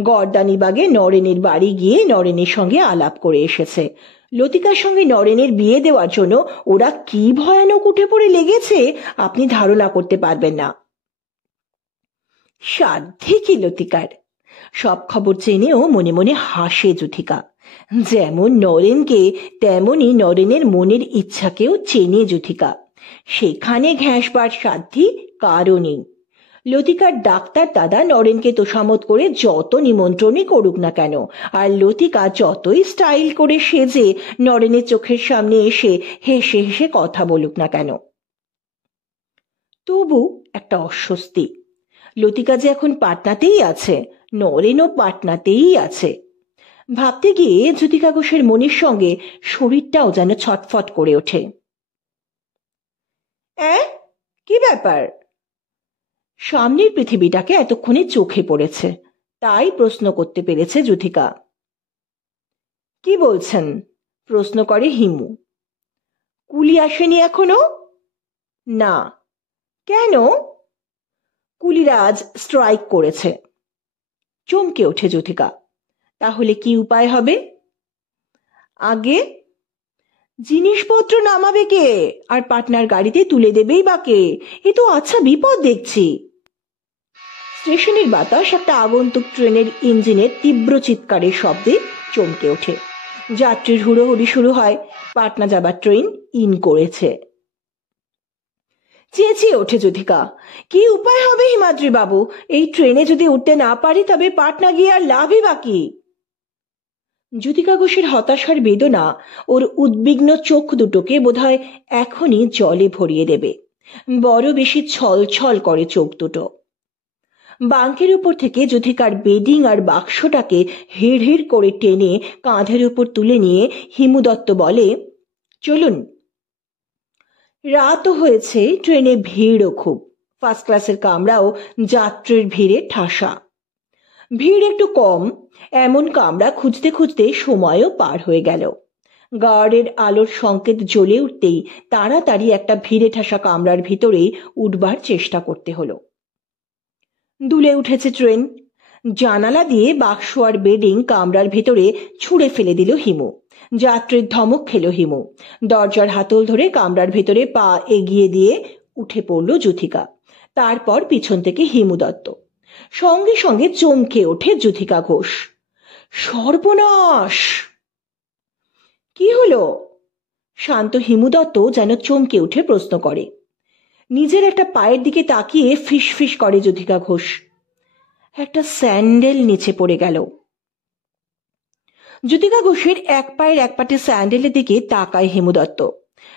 গর্দানিবাগে নরেনের বাড়ি গিয়ে নরেনের সঙ্গে আলাপ করে এসেছে। লতিকার সঙ্গে নরেনের বিয়ে দেওয়ার জন্য ওরা কি ভয়ানক উঠে পড়ে লেগেছে আপনি ধারণা করতে পারবেন না। সাধ্যে কি লতিকার? সব খবর জেনেও মনে মনে হাসে যুথিকা। যেমন নরেনকে তেমনি নরেনের মনের ইচ্ছাকেও চেনে যুথিকা। সেখানে ঘেঁষবার সাধ্যি কারও নেই। লতিকার ডাক্তার দাদা নরেনকে তোষামত করে যত নিমন্ত্রণই করুক না কেন, আর লতিকা যতই স্টাইল করে সেজে নরেনের চোখের সামনে এসে হেসে হেসে কথা বলুক না কেন, তবু একটা অস্বস্তি। লতিকা যে এখন পাটনাতেই আছে, নরেনও পাটনাতেই আছে। ভাবতে গিয়ে যুথিকা ঘোষের মনের সঙ্গে শরীরটাও যেন ছটফট করে ওঠে। কি ব্যাপার? সামনের পৃথিবীটাকে এতক্ষণে চোখে পড়েছে, তাই প্রশ্ন করতে পেরেছে যুথিকা। কি বলছেন? প্রশ্ন করে হিমু। কুলি আসেনি এখনো? না। কেন? কুলিরা আজ স্ট্রাইক করেছে। চমকে ওঠে যুথিকা। তাহলে কি উপায় হবে? আগে জিনিসপত্র নামাবে কে, আর পাটনার গাড়িতে তুলে দেবেই বা কে? এ তো আচ্ছা বিপদ দেখছি। স্টেশনের বাতাস একটা আগন্তুক ট্রেনের ইঞ্জিনের তীব্র চিৎকারের শব্দে চমকে ওঠে। যাত্রীর হুড়োহুড়ি শুরু হয়। পাটনা যাবার ট্রেন ইন করেছে। চেঁচিয়ে ওঠে যুথিকা। কি উপায় হবে হিমাদ্রি বাবু? এই ট্রেনে যদি উঠতে না পারি তবে পাটনা গিয়ে আর লাভই বাকি। যুথিকা ঘোষের হতাশার বেদনা ওর উদ্বিগ্ন চোখ দুটোকে বোধহয় এখনই জলে ভরিয়ে দেবে। বড় বেশি ছল ছল করে চোখ দুটো। বাঙ্কের উপর থেকে যুথিকার বেডিং আর বাক্সটাকে হিড় হিড় করে টেনে কাঁধের উপর তুলে নিয়ে হিমু দত্ত বলে, চলুন। রাতও হয়েছে, ট্রেনে ভিড়ও খুব। ফার্স্ট ক্লাসের কামরাও যাত্রীর ভিড়ে ঠাসা। ভিড় একটু কম এমন কামরা খুঁজতে খুঁজতে সময়ও পার হয়ে গেল। গার্ডের আলোর সংকেত জ্বলে উঠতেই তাড়াতাড়ি একটা ভিড়ে ঠাসা কামরার ভিতরে উঠবার চেষ্টা করতে হলো। দুলে উঠেছে ট্রেন। জানালা দিয়ে বাক্স আর বেডিং কামরার ভিতরে ছুঁড়ে ফেলে দিল হিমু। যাত্রীর ধমক খেল হিমু। দরজার হাতল ধরে কামরার ভিতরে পা এগিয়ে দিয়ে উঠে পড়ল যুথিকা। তারপর পিছন থেকে হিমু দত্ত। সঙ্গে সঙ্গে চমকে ওঠে যুথিকা ঘোষ। সর্বনাশ! কি হলো? শান্ত হিমু দত্ত যেন চমকে উঠে প্রশ্ন করে। নিজের একটা পায়ের দিকে তাকিয়ে ফিস ফিস করে যুথিকা ঘোষ। একটা স্যান্ডেল নিচে পড়ে গেল। যুথিকা ঘোষের এক পায়ের এক পাটে স্যান্ডেলের দিকে তাকায় হিমু দত্ত।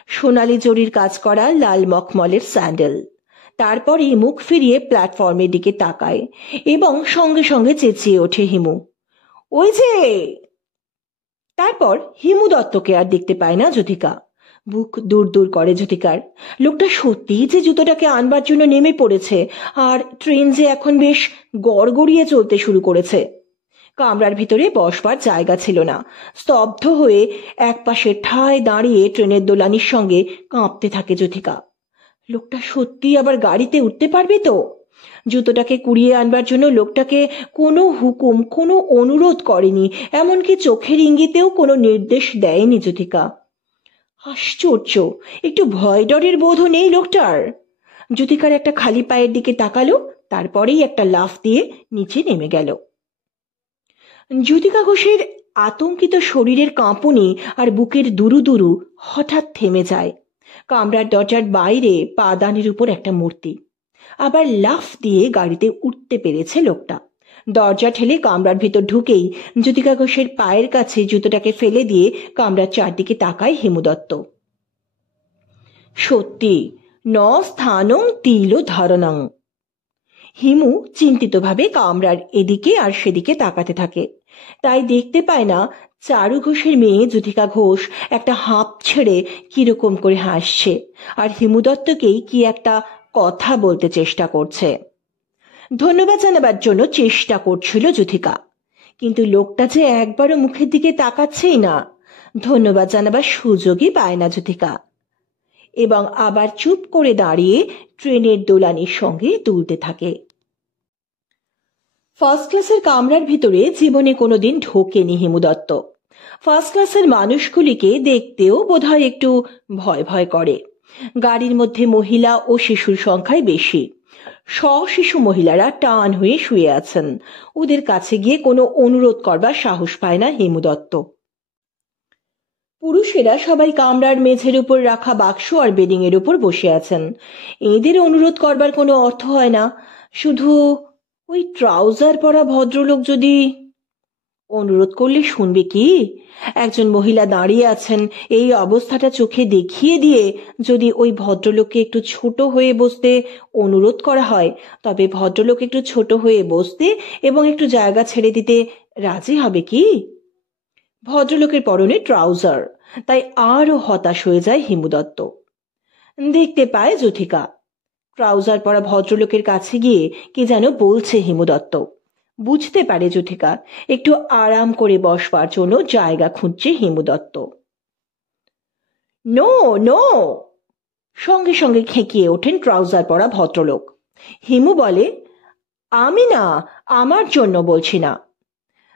সোনালি জরির কাজ করা লাল মখমলের স্যান্ডেল। তারপরে মুখ ফিরিয়ে প্ল্যাটফর্মের দিকে তাকায় এবং সঙ্গে সঙ্গে চেঁচিয়ে ওঠে হিমু, ওই যে! তারপর হিমু দত্তকে আর দেখতে পায় না যুথিকা। বুক দূর দূর করে যুথিকার। লোকটা সত্যিই যে জুতোটাকে আনবার জন্য নেমে পড়েছে, আর ট্রেন যে এখন বেশ গড়গড়িয়ে চলতে শুরু করেছে। কামরার ভিতরে বসবার জায়গা ছিল না। স্তব্ধ হয়ে এক পাশে ঠায় দাঁড়িয়ে ট্রেনের দোলানির সঙ্গে কাঁপতে থাকে যুথিকা। লোকটা সত্যি আবার গাড়িতে উঠতে পারবে তো? জুতোটাকে কুড়িয়ে আনবার জন্য লোকটাকে কোনো হুকুম, কোনো অনুরোধ করেনি, এমনকি চোখের ইঙ্গিতেও কোনো নির্দেশ দেয়নি যুথিকা। আশ্চর্য! একটু ভয় ডরের বোধও নেই লোকটার। যুথিকার একটা খালি পায়ের দিকে তাকালো, তারপরেই একটা লাফ দিয়ে নিচে নেমে গেল। যুথিকা ঘোষের আতঙ্কিত শরীরের কাঁপুনি আর বুকের দুরু দুরু হঠাৎ থেমে যায়। কামরার দরজার বাইরে পাদানির উপর একটা মূর্তি। আবার লাফ দিয়ে গাড়িতে উঠতে পেরেছে লোকটা। দরজা ঠেলে কামরার ভিতর ঢুকেই যুথিকা ঘোষের পায়ের কাছে জুতোটাকে ফেলে দিয়ে কামরার চারদিকে তাকায় হিমু দত্ত। সত্যি, ন স্থানং তিল ধারণং। হিমু চিন্তিতভাবে কামরার এদিকে আর সেদিকে তাকাতে থাকে। তাই দেখতে পায় না চারু ঘোষের মেয়ে যুথিকা ঘোষ একটা হাঁপ ছেড়ে কিরকম করে হাসছে, আর হিমু দত্তকেই কি একটা কথা বলতে চেষ্টা করছে। ধন্যবাদ জানাবার জন্য চেষ্টা করছিল যুথিকা, কিন্তু লোকটা যে একবারও মুখের দিকে তাকাচ্ছেই না। ধন্যবাদ জানাবার সুযোগই পায় না যুথিকা, এবং আবার চুপ করে দাঁড়িয়ে ট্রেনের দোলানির সঙ্গে দুলতে থাকে। ফার্স্ট ক্লাসের কামরার ভিতরে জীবনে কোনোদিন ঢোকেনি হিমু দত্ত। ফার্স্ট ক্লাসের মানুষগুলিকে দেখতেও বোধহয় একটু ভয় ভয় করে। গাড়ির মধ্যে মহিলা ও শিশুর সংখ্যাই বেশি। শিশু মহিলারা টান হয়ে শুয়ে আছেন। ওদের কাছে গিয়ে কোনো অনুরোধ করবার সাহস পায় না হিমু দত্ত। পুরুষেরা সবাই কামরার মেঝের উপর রাখা বাক্স আর বেডিং এর উপর বসে আছেন। এদের অনুরোধ করবার কোনো অর্থ হয় না। শুধু ওই ট্রাউজার পরা ভদ্রলোক যদি অনুরোধ করলে শুনবে কি? একজন মহিলা দাঁড়িয়ে আছেন, এই অবস্থাটা চোখে দেখিয়ে দিয়ে যদি ওই ভদ্রলোককে একটু ছোট হয়ে বসতে অনুরোধ করা হয়, তবে ভদ্রলোক একটু ছোট হয়ে বসতে এবং একটু জায়গা ছেড়ে দিতে রাজি হবে কি? ভদ্রলোকের পরনে ট্রাউজার, তাই আরো হতাশ হয়ে যায় হিমু দত্ত। দেখতে পায় যুথিকা। ট্রাউজার পরা ভদ্রলোকের কাছে গিয়ে কি যেন বলছে হিমু দত্ত। বুঝতে পারে যুথিকা একটু আরাম করে বসবার জন্য জায়গা খুঁজছে হিমু দত্ত। নো নো, সঙ্গে সঙ্গে খেঁকিয়ে ওঠেন ট্রাউজার পরা ভদ্রলোক। হিমু বলে, আমি না, আমার জন্য বলছি না।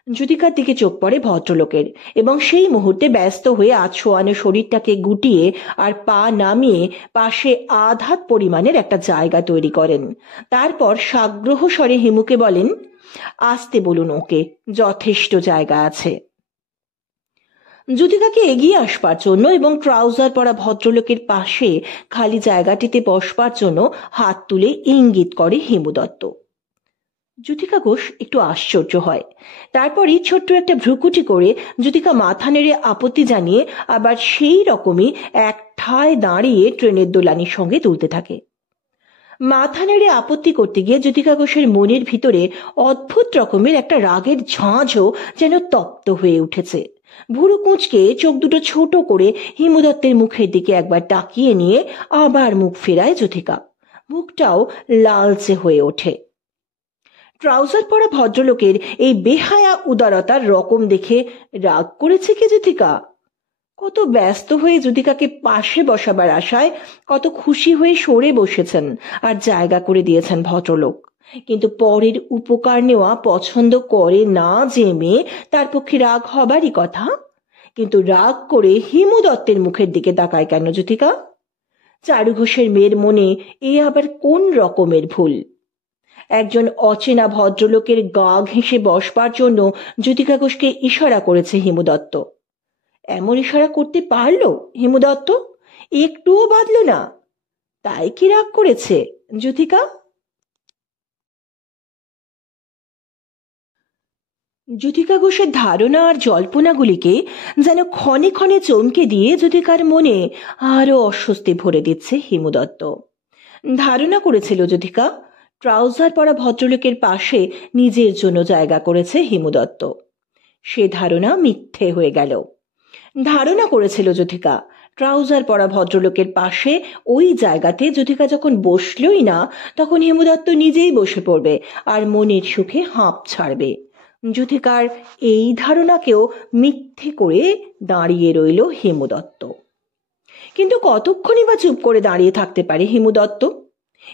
যুথিকার দিকে চোখ পড়ে ভদ্রলোকের এবং সেই মুহূর্তে ব্যস্ত হয়ে আছোয়ানো শরীরটাকে গুটিয়ে আর পা নামিয়ে পাশে আধ পরিমাণের একটা জায়গা তৈরি করেন। তারপর সাগ্রহ স্বরে হিমুকে বলেন, আসতে বলুন ওকে, যথেষ্ট জায়গা আছে। যুথিকাকে এগিয়ে আসবার জন্য এবং ট্রাউজার পরা ভদ্রলোকের পাশে খালি জায়গাটিতে বসবার জন্য হাত তুলে ইঙ্গিত করে হিমু দত্ত। যুথিকা ঘোষ একটু আশ্চর্য হয়। তারপরই ছোট্ট একটা ভ্রুকুটি করে যুথিকা মাথা নেড়ে আপত্তি জানিয়ে আবার সেই রকমই এক ঠায় দাঁড়িয়ে ট্রেনের দোলানির সঙ্গে তুলতে থাকে। মাথা নেড়ে আপত্তি করতে গিয়ে যুথিকা ঘোষের মনের ভিতরে অদ্ভুত রকমের একটা রাগের ঝাঁঝও যেন তপ্ত হয়ে উঠেছে। ভুরু কুঁচকে চোখ দুটো ছোট করে হিমু দত্তের মুখের দিকে একবার তাকিয়ে নিয়ে আবার মুখ ফেরায় যুথিকা। মুখটাও লালচে হয়ে ওঠে। ট্রাউজার পরা ভদ্রলোকের এই বেহায়া উদারতার রকম দেখে রাগ করেছে কি যুথিকা? কত ব্যস্ত হয়ে যুথিকাকে পাশে বসাবার আশায় কত খুশি হয়ে সরে বসেছেন আর জায়গা করে দিয়েছেন ভদ্রলোক। কিন্তু পরের উপকার নেওয়া পছন্দ করে না যে মেয়ে, তার পক্ষে রাগ হবারই কথা। কিন্তু রাগ করে হিমু দত্তের মুখের দিকে তাকায় কেন যুথিকা? চারু ঘোষের মেয়ের মনে এ আবার কোন রকমের ভুল? একজন অচেনা ভদ্রলোকের গা ঘেঁষে বসবার জন্য যুথিকা ঘোষকে ইশারা করেছে হিমু দত্ত। এমন ইশারা করতে পারলো হিমু দত্ত? একটুও বাদল না। তাই কি রাগ করেছে যুথিকা? যুথিকা ঘোষের ধারণা আর জল্পনাগুলিকে যেন ক্ষণে ক্ষণে চমকে দিয়ে যুথিকার মনে আরো অস্বস্তি ভরে দিচ্ছে হিমু দত্ত। ধারণা করেছিল যুথিকা ট্রাউজার পরা ভদ্রলোকের পাশে নিজের জন্য জায়গা করেছে হিমু দত্ত। সে ধারণা মিথ্যে হয়ে গেল। ধারণা করেছিল যুথিকা ট্রাউজার পরা ভদ্রলোকের পাশে ওই জায়গাতে যুথিকা যখন বসলই না, তখন হিমু দত্ত নিজেই বসে পড়বে আর মনের সুখে হাঁপ ছাড়বে। যুথিকার এই ধারণাকেও মিথ্যে করে দাঁড়িয়ে রইল হিমু দত্ত। কিন্তু কতক্ষণই বা চুপ করে দাঁড়িয়ে থাকতে পারে হিমু দত্ত?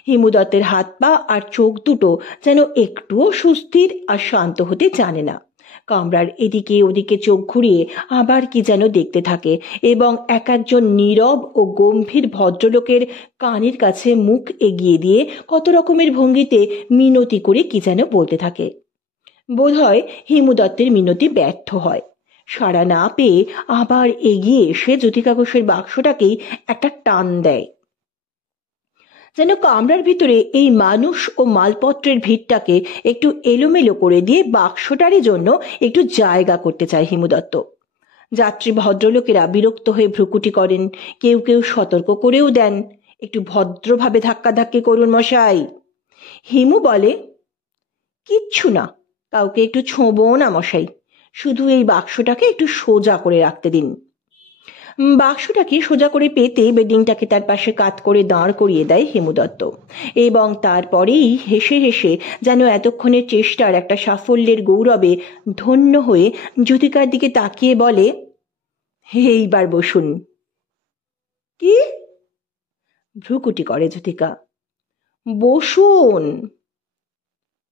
হিমু দত্তের হাত পা আর চোখ দুটো যেন একটুও সুস্থির আর শান্ত হতে জানে না। কামরার এদিকে ওদিকে চোখ ঘুরিয়ে আবার কি যেন দেখতে থাকে এবং এক একজন নীরব ও গম্ভীর ভদ্রলোকের কানের কাছে মুখ এগিয়ে দিয়ে কত রকমের ভঙ্গিতে মিনতি করে কি যেন বলতে থাকে। বোধহয় হিমু দত্তের মিনতি ব্যর্থ হয়। সাড়া না পেয়ে আবার এগিয়ে এসে যুথিকা ঘোষের বাক্সটাকেই একটা টান দেয়। যেন কামরার ভিতরে এই মানুষ ও মালপত্রের ভিড়টাকে একটু এলোমেলো করে দিয়ে বাক্সটারই জন্য একটু জায়গা করতে চায় হিমু দত্ত। যাত্রী ভদ্রলোকেরা বিরক্ত হয়ে ভ্রুকুটি করেন, কেউ কেউ সতর্ক করেও দেন, একটু ভদ্রভাবে ধাক্কাধাক্কি করুন মশাই। হিমু বলে, কিচ্ছু না, কাউকে একটু ছোঁবো না মশাই, শুধু এই বাক্সটাকে একটু সোজা করে রাখতে দিন। বাক্সটাকে সোজা করে পেতে বেডিংটাকে তার পাশে কাত করে দাঁড় করিয়ে দেয় হিমু দত্ত এবং তারপরেই হেসে হেসে যেন এতক্ষণের চেষ্টার একটা সাফল্যের গৌরবে ধন্য হয়ে যুথিকার দিকে তাকিয়ে বলে, এইবার বসুন। কি? ভ্রুকুটি করে যুথিকা। বসুন।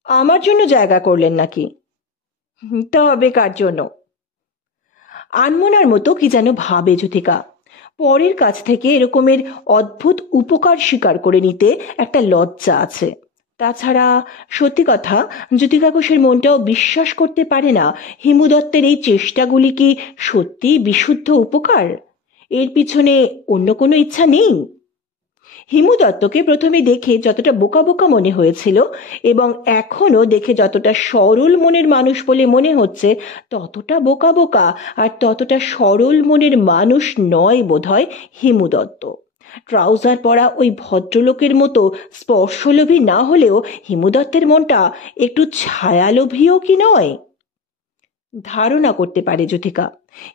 আমার জন্য জায়গা করলেন নাকি? তবে কার জন্য? আনমনার মতো কি যেন ভাবে যুথিকা। পরের কাছ থেকে এরকমের অদ্ভুত উপকার স্বীকার করে নিতে একটা লজ্জা আছে। তাছাড়া সত্যি কথা, জ্যোতিকা ঘোষের মনটাও বিশ্বাস করতে পারে না হিমু দত্তের এই চেষ্টাগুলি কি সত্যি বিশুদ্ধ উপকার, এর পিছনে অন্য কোনো ইচ্ছা নেই। হিমু দত্তকে প্রথমে দেখে যতটা বোকা বোকা মনে হয়েছিল এবং এখনো দেখে যতটা সরল মনের মানুষ বলে মনে হচ্ছে, ততটা বোকা বোকা আর ততটা সরল মনের মানুষ নয় বোধহয় হিমু দত্ত। ট্রাউজার পরা ওই ভদ্রলোকের মতো স্পর্শলোভী না হলেও হিমু দত্তের মনটা একটু ছায়ালোভীও কি নয়? ধারণা করতে পারে জ্যোতিকা,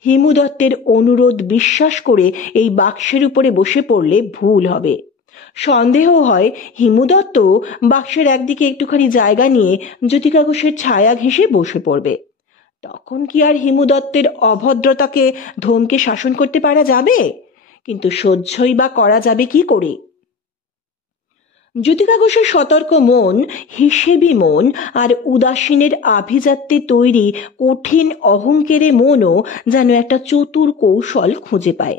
হিমু দত্তের অনুরোধ বিশ্বাস করে এই বাক্সের উপরে বসে পড়লে ভুল হবে। সন্দেহ হয় হিমু দত্ত বাক্সের একদিকে একটুখানি জায়গা নিয়ে জ্যোতিকা ঘোষের ছায়া ঘেঁষে বসে পড়বে। তখন কি আর হিমু দত্তের অভদ্রতাকে ধমকে শাসন করতে পারা যাবে? কিন্তু সহ্যই বা করা যাবে কি করে? জ্যোতিকা ঘোষের সতর্ক মন, হিসেবি মন আর উদাসীনের আভিজাত্যে তৈরি কঠিন অহংকারে মনও যেন একটা চতুর কৌশল খুঁজে পায়।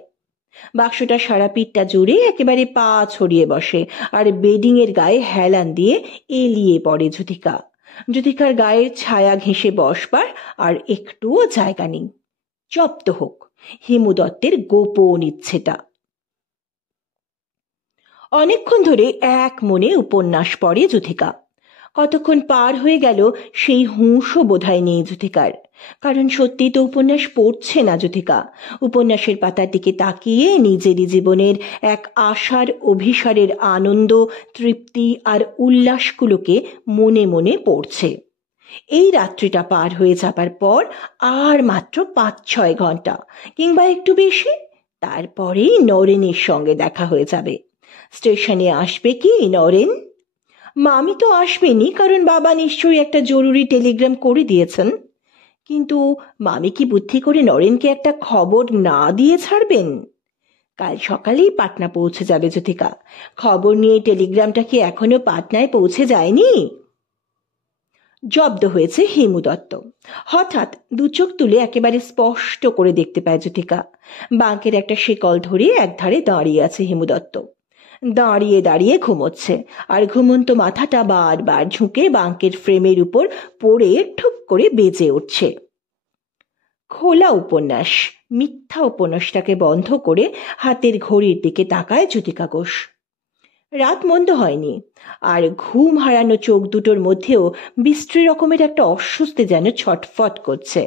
বাক্সটা সারা পিঠটা জুড়ে একেবারে পা ছড়িয়ে বসে আর বেডিং এর গায়ে হেলান দিয়ে এলিয়ে পড়ে জ্যোতিকা। জ্যোতিকার গায়ের ছায়া ঘেঁষে বসবার আর একটুও জায়গা নেই। জব্দ হোক হিমু দত্তের গোপন ইচ্ছেটা। অনেকক্ষণ ধরে এক মনে উপন্যাস পড়ে জ্যোতিকা। কতক্ষণ পার হয়ে গেল সেই হুঁশও বোধহয় নেই জ্যোতিকার, কারণ সত্যি তো উপন্যাস পড়ছে না জ্যোতিকা। উপন্যাসের পাতার দিকে তাকিয়ে নিজেরই জীবনের এক আশার অভিসারের আনন্দ, তৃপ্তি আর উল্লাসগুলোকে মনে মনে পড়ছে। এই রাত্রিটা পার হয়ে যাবার পর আর মাত্র 5-6 ঘন্টা কিংবা একটু বেশি, তারপরেই নরেনের সঙ্গে দেখা হয়ে যাবে। স্টেশনে আসবে কি নরেন? মামি তো আসবেনি, কারণ বাবা নিশ্চয়ই একটা জরুরি টেলিগ্রাম করে দিয়েছেন। কিন্তু মামি কি বুদ্ধি করে নরেনকে একটা খবর না দিয়ে ছাড়বেন? কাল সকালেই পাটনা পৌঁছে যাবে জ্যোতিকা। খবর নিয়ে টেলিগ্রামটা কি এখনো পাটনায় পৌঁছে যায়নি? জব্দ হয়েছে হিমু দত্ত। হঠাৎ দু চোখ তুলে একেবারে স্পষ্ট করে দেখতে পায় জ্যোতিকা, বাঁকের একটা শিকল ধরে একধারে দাঁড়িয়ে আছে হিমু দত্ত। দাঁড়িয়ে দাঁড়িয়ে ঘুমোচ্ছে, আর ঘুমন্ত মাথাটা বারবার ঝুঁকে বাঁকের ফ্রেমের উপর পড়ে ঠুক করে বেজে উঠছে। খোলা উপন্যাস, মিথ্যা উপন্যাসটাকে বন্ধ করে হাতের ঘড়ির দিকে তাকায় জ্যোতিকা ঘোষ। রাত মন্দ হয়নি, আর ঘুম হারানো চোখ দুটোর মধ্যেও বিশ্রী রকমের একটা অস্বস্তি যেন ছটফট করছে।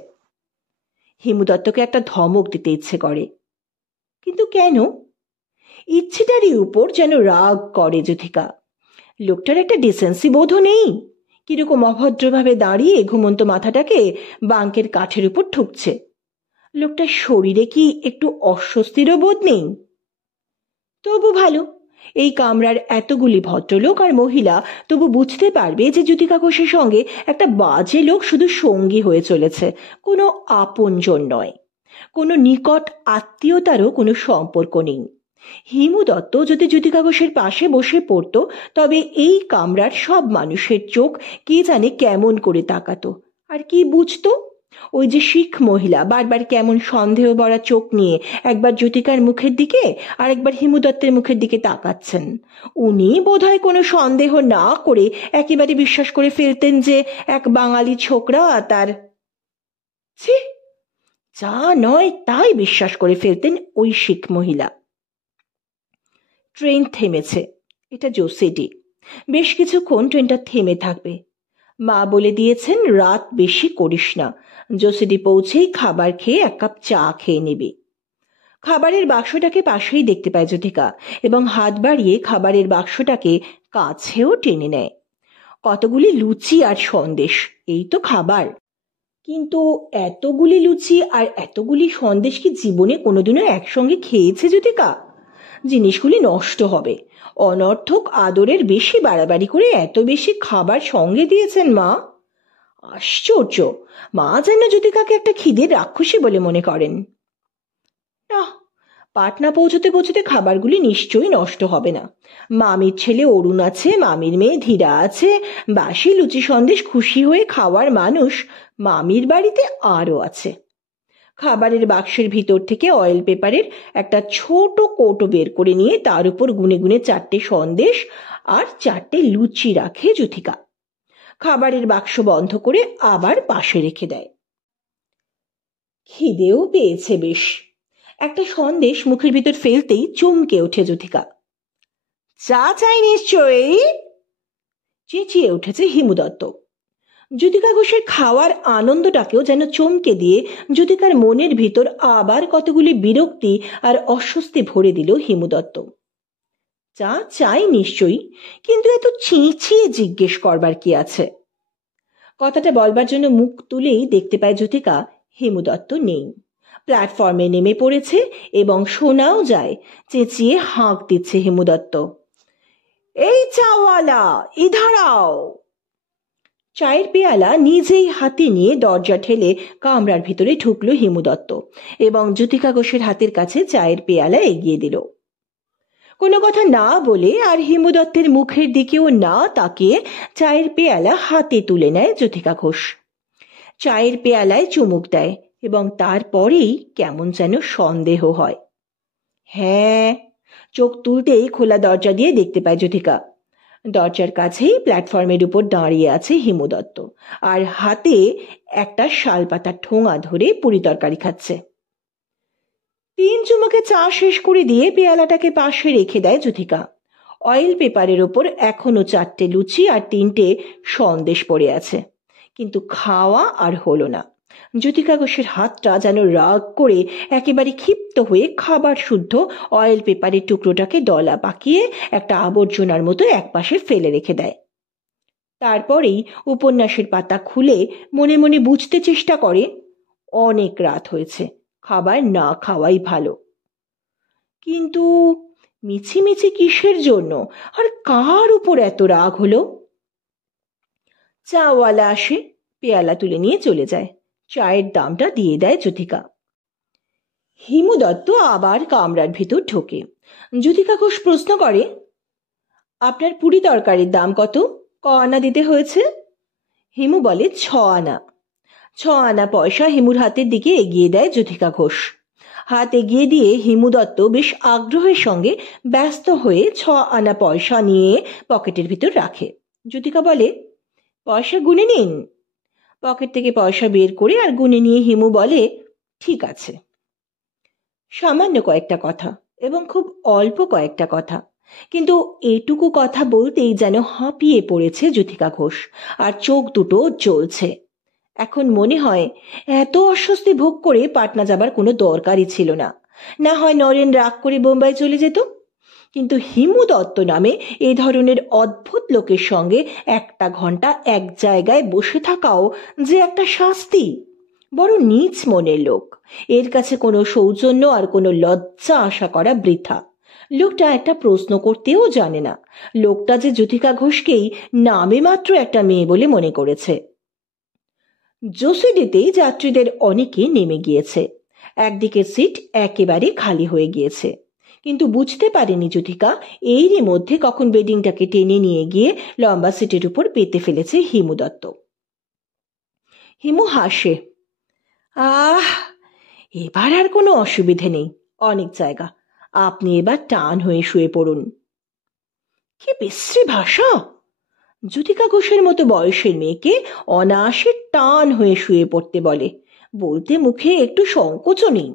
হিমু দত্তকে একটা ধমক দিতে ইচ্ছে করে, কিন্তু কেন? ইচ্ছেটারই উপর যেন রাগ করে জ্যোতিকা। লোকটার একটা ডিসেন্সি বোধও নেই, কিরকম অভদ্রভাবে দাঁড়িয়ে ঘুমন্ত মাথাটাকে বাঁকের কাঠের উপর ঠুকছে। লোকটার শরীরে কি একটু অস্বস্তিরও বোধ নেই? তবু ভালো, এই কামরার এতগুলি ভদ্রলোক আর মহিলা তবু বুঝতে পারবে যে জ্যোতিকা ঘোষের সঙ্গে একটা বাজে লোক শুধু সঙ্গী হয়ে চলেছে, কোনো আপনজন নয়, কোনো নিকট আত্মীয়তারও কোনো সম্পর্ক নেই। হিমু দত্ত যদি জ্যোতিকা ঘোষের পাশে বসে পড়তো, তবে এই কামরার সব মানুষের চোখ কে জানে কেমন করে তাকাতো, আর কি বুঝতো। ওই যে শিখ মহিলা বারবার কেমন সন্দেহ ভরা চোখ নিয়ে একবার জ্যোতিকার মুখের দিকে আর একবার হিমু দত্তের মুখের দিকে তাকাচ্ছেন, উনি বোধহয় কোনো সন্দেহ না করে একেবারে বিশ্বাস করে ফেলতেন যে এক বাঙালি ছোকরা তার, ছি, যা নয় তাই বিশ্বাস করে ফেলতেন ওই শিখ মহিলা। ট্রেন থেমেছে, এটা জোসিডি। বেশ কিছুক্ষণ ট্রেনটা থেমে থাকবে। মা বলে দিয়েছেন রাত বেশি করিস না, জোসিডি পৌঁছেই খাবার খেয়ে এক কাপ চা খেয়ে নিবি। খাবারের বাক্সটাকে পাশেই দেখতে পায় জ্যোতিকা, এবং হাত বাড়িয়ে খাবারের বাক্সটাকে কাছেও টেনে নেয়। কতগুলি লুচি আর সন্দেশ, এই তো খাবার। কিন্তু এতগুলি লুচি আর এতগুলি সন্দেশ কি জীবনে কোনোদিনও একসঙ্গে খেয়েছে জ্যোতিকা? জিনিসগুলি নষ্ট হবে। অনর্থক আদরের বেশি বাড়াবাড়ি করে এত বেশি খাবার সঙ্গে দিয়েছেন মা। আশ্চর্য, মা যেন জ্যোতিকাকে একটা খিদের রাক্ষসী বলে মনে করেন। না, পাটনা পৌঁছতে পৌঁছতে খাবারগুলি নিশ্চয়ই নষ্ট হবে না। মামির ছেলে অরুণ আছে, মামির মেয়ে ধীরা আছে, বাসি লুচি সন্দেশ খুশি হয়ে খাওয়ার মানুষ মামির বাড়িতে আরও আছে। খাবারের বাক্সের ভিতর থেকে অয়েল পেপারের একটা ছোট কৌটো বের করে নিয়ে তার উপর গুনে গুনে 4টে সন্দেশ আর 4টে লুচি রাখে যুথিকা। খাবারের বাক্স বন্ধ করে আবার পাশে রেখে দেয়। খিদেও পেয়েছে বেশ। একটা সন্দেশ মুখের ভিতর ফেলতেই চমকে ওঠে যুথিকা। চা চাই নিশ্চয়ই, চেঁচিয়ে উঠেছে হিমু দত্ত। যুথিকা ঘোষের খাওয়ার আনন্দটাকেও যেন চমকে দিয়ে যুথিকার মনের ভিতর আবার কতগুলি বিরক্তি আর অস্বস্তি ভরে দিল হিমু দত্ত। চা চাই নিশ্চয়ই, কিন্তু এত চেঁচিয়ে জিজ্ঞেস করবার কি আছে? কথাটা বলবার জন্য মুখ তুলেই দেখতে পায় যুথিকা হিমু দত্ত নেই। প্ল্যাটফর্মে নেমে পড়েছে এবং শোনাও যায় চেঁচিয়ে হাঁক দিচ্ছে হিমু দত্ত, এই চাওয়ালা ইধার আও। চায়ের পেয়ালা নিজেই হাতে নিয়ে দরজা ঠেলে কামরার ভিতরে ঢুকলো হিমু দত্ত এবং যুথিকা ঘোষের হাতের কাছে চায়ের পেয়ালা এগিয়ে দিল। কোনো কথা না বলে আর হিমু দত্তের মুখের দিকেও না তাকিয়ে চায়ের পেয়ালা হাতে তুলে নেয় যুথিকা ঘোষ। চায়ের পেয়ালায় চুমুক দেয় এবং তারপরেই কেমন যেন সন্দেহ হয়। হ্যাঁ, চোখ তুলতেই খোলা দরজা দিয়ে দেখতে পায় যুথিকা। দরজার কাছেই প্ল্যাটফর্মের উপর দাঁড়িয়ে আছে হিমু দত্ত আর হাতে একটা শালপাতা ঠোঙা ধরে পুরি তরকারি খাচ্ছে। 3 চুমুকে চা শেষ করে দিয়ে পেয়ালাটাকে পাশে রেখে দেয় যুথিকা। অয়েল পেপারের ওপর এখনো 4টে লুচি আর 3টে সন্দেশ পড়ে আছে, কিন্তু খাওয়া আর হলো না। যুথিকা ঘোষের হাতটা যেন রাগ করে একেবারে ক্ষিপ্ত হয়ে খাবার শুদ্ধ অয়েল পেপারের টুকরোটাকে দলা পাকিয়ে একটা আবর্জনার মতো একপাশে ফেলে রেখে দেয়। তারপরেই উপন্যাসের পাতা খুলে মনে মনে বুঝতে চেষ্টা করে অনেক রাত হয়েছে, খাবার না খাওয়াই ভালো। কিন্তু মিছিমিছি কিসের জন্য আর কার উপর এত রাগ হলো? চাওয়ালা আসে, পেয়ালা তুলে নিয়ে চলে যায়। চায়ের দামটা দিয়ে দেয় যুথিকা। হিমু দত্ত আবার কামরার ভিতর ঢোকে। যুথিকা ঘোষ প্রশ্ন করে, আপনার পুরি তরকারির দাম কত? ক আনা দিতে হয়েছে? হিমু বলে 6 আনা। 6 আনা পয়সা হিমুর হাতের দিকে এগিয়ে দেয় যুথিকা ঘোষ। হাত এগিয়ে দিয়ে হিমু দত্ত বেশ আগ্রহের সঙ্গে ব্যস্ত হয়ে 6 আনা পয়সা নিয়ে পকেটের ভিতর রাখে। যুথিকা বলে, পয়সা গুনে নিন। পকেট থেকে পয়সা বের করে আর গুনে নিয়ে হিমু বলে, ঠিক আছে। সামান্য কয়েকটা কথা এবং খুব অল্প কয়েকটা কথা, কিন্তু এটুকু কথা বলতেই যেন হাঁপিয়ে পড়েছে যুথিকা ঘোষ আর চোখ দুটো জ্বলছে। এখন মনে হয় এত অস্বস্তি ভোগ করে পাটনা যাবার কোনো দরকারই ছিল না। না হয় নরেন রাগ করে বোম্বাই চলে যেত, কিন্তু হিমু দত্ত নামে এই ধরনের অদ্ভুত লোকের সঙ্গে 1টা ঘন্টা এক জায়গায় বসে থাকাও যে একটা শাস্তি। বড় নীচ মনের লোক, এর কাছে কোনো সৌজন্য আর কোনো লজ্জা আশা করা বৃথা। লোকটা একটা প্রশ্ন করতেও জানে না। লোকটা যে যুথিকা ঘোষকেই নামে মাত্র একটা মেয়ে বলে মনে করেছে। জোসিডিতেই যাত্রীদের অনেকে নেমে গিয়েছে। একদিকের সিট একেবারে খালি হয়ে গিয়েছে, কিন্তু বুঝতে পারেনি যুথিকা এরই মধ্যে কখন বেডিংটাকে টেনে নিয়ে গিয়ে লম্বা সিটের উপর পেতে ফেলেছে হিমু দত্ত। হিমু হাসে, আহ, এবার আর কোনো অসুবিধে নেই, অনেক জায়গা, আপনি এবার টান হয়ে শুয়ে পড়ুন। কি বিশ্রী ভাষা! যুথিকা ঘোষের মতো বয়সের মেয়েকে অনায়াসে টান হয়ে শুয়ে পড়তে বলে, বলতে মুখে একটু সংকোচও নেই।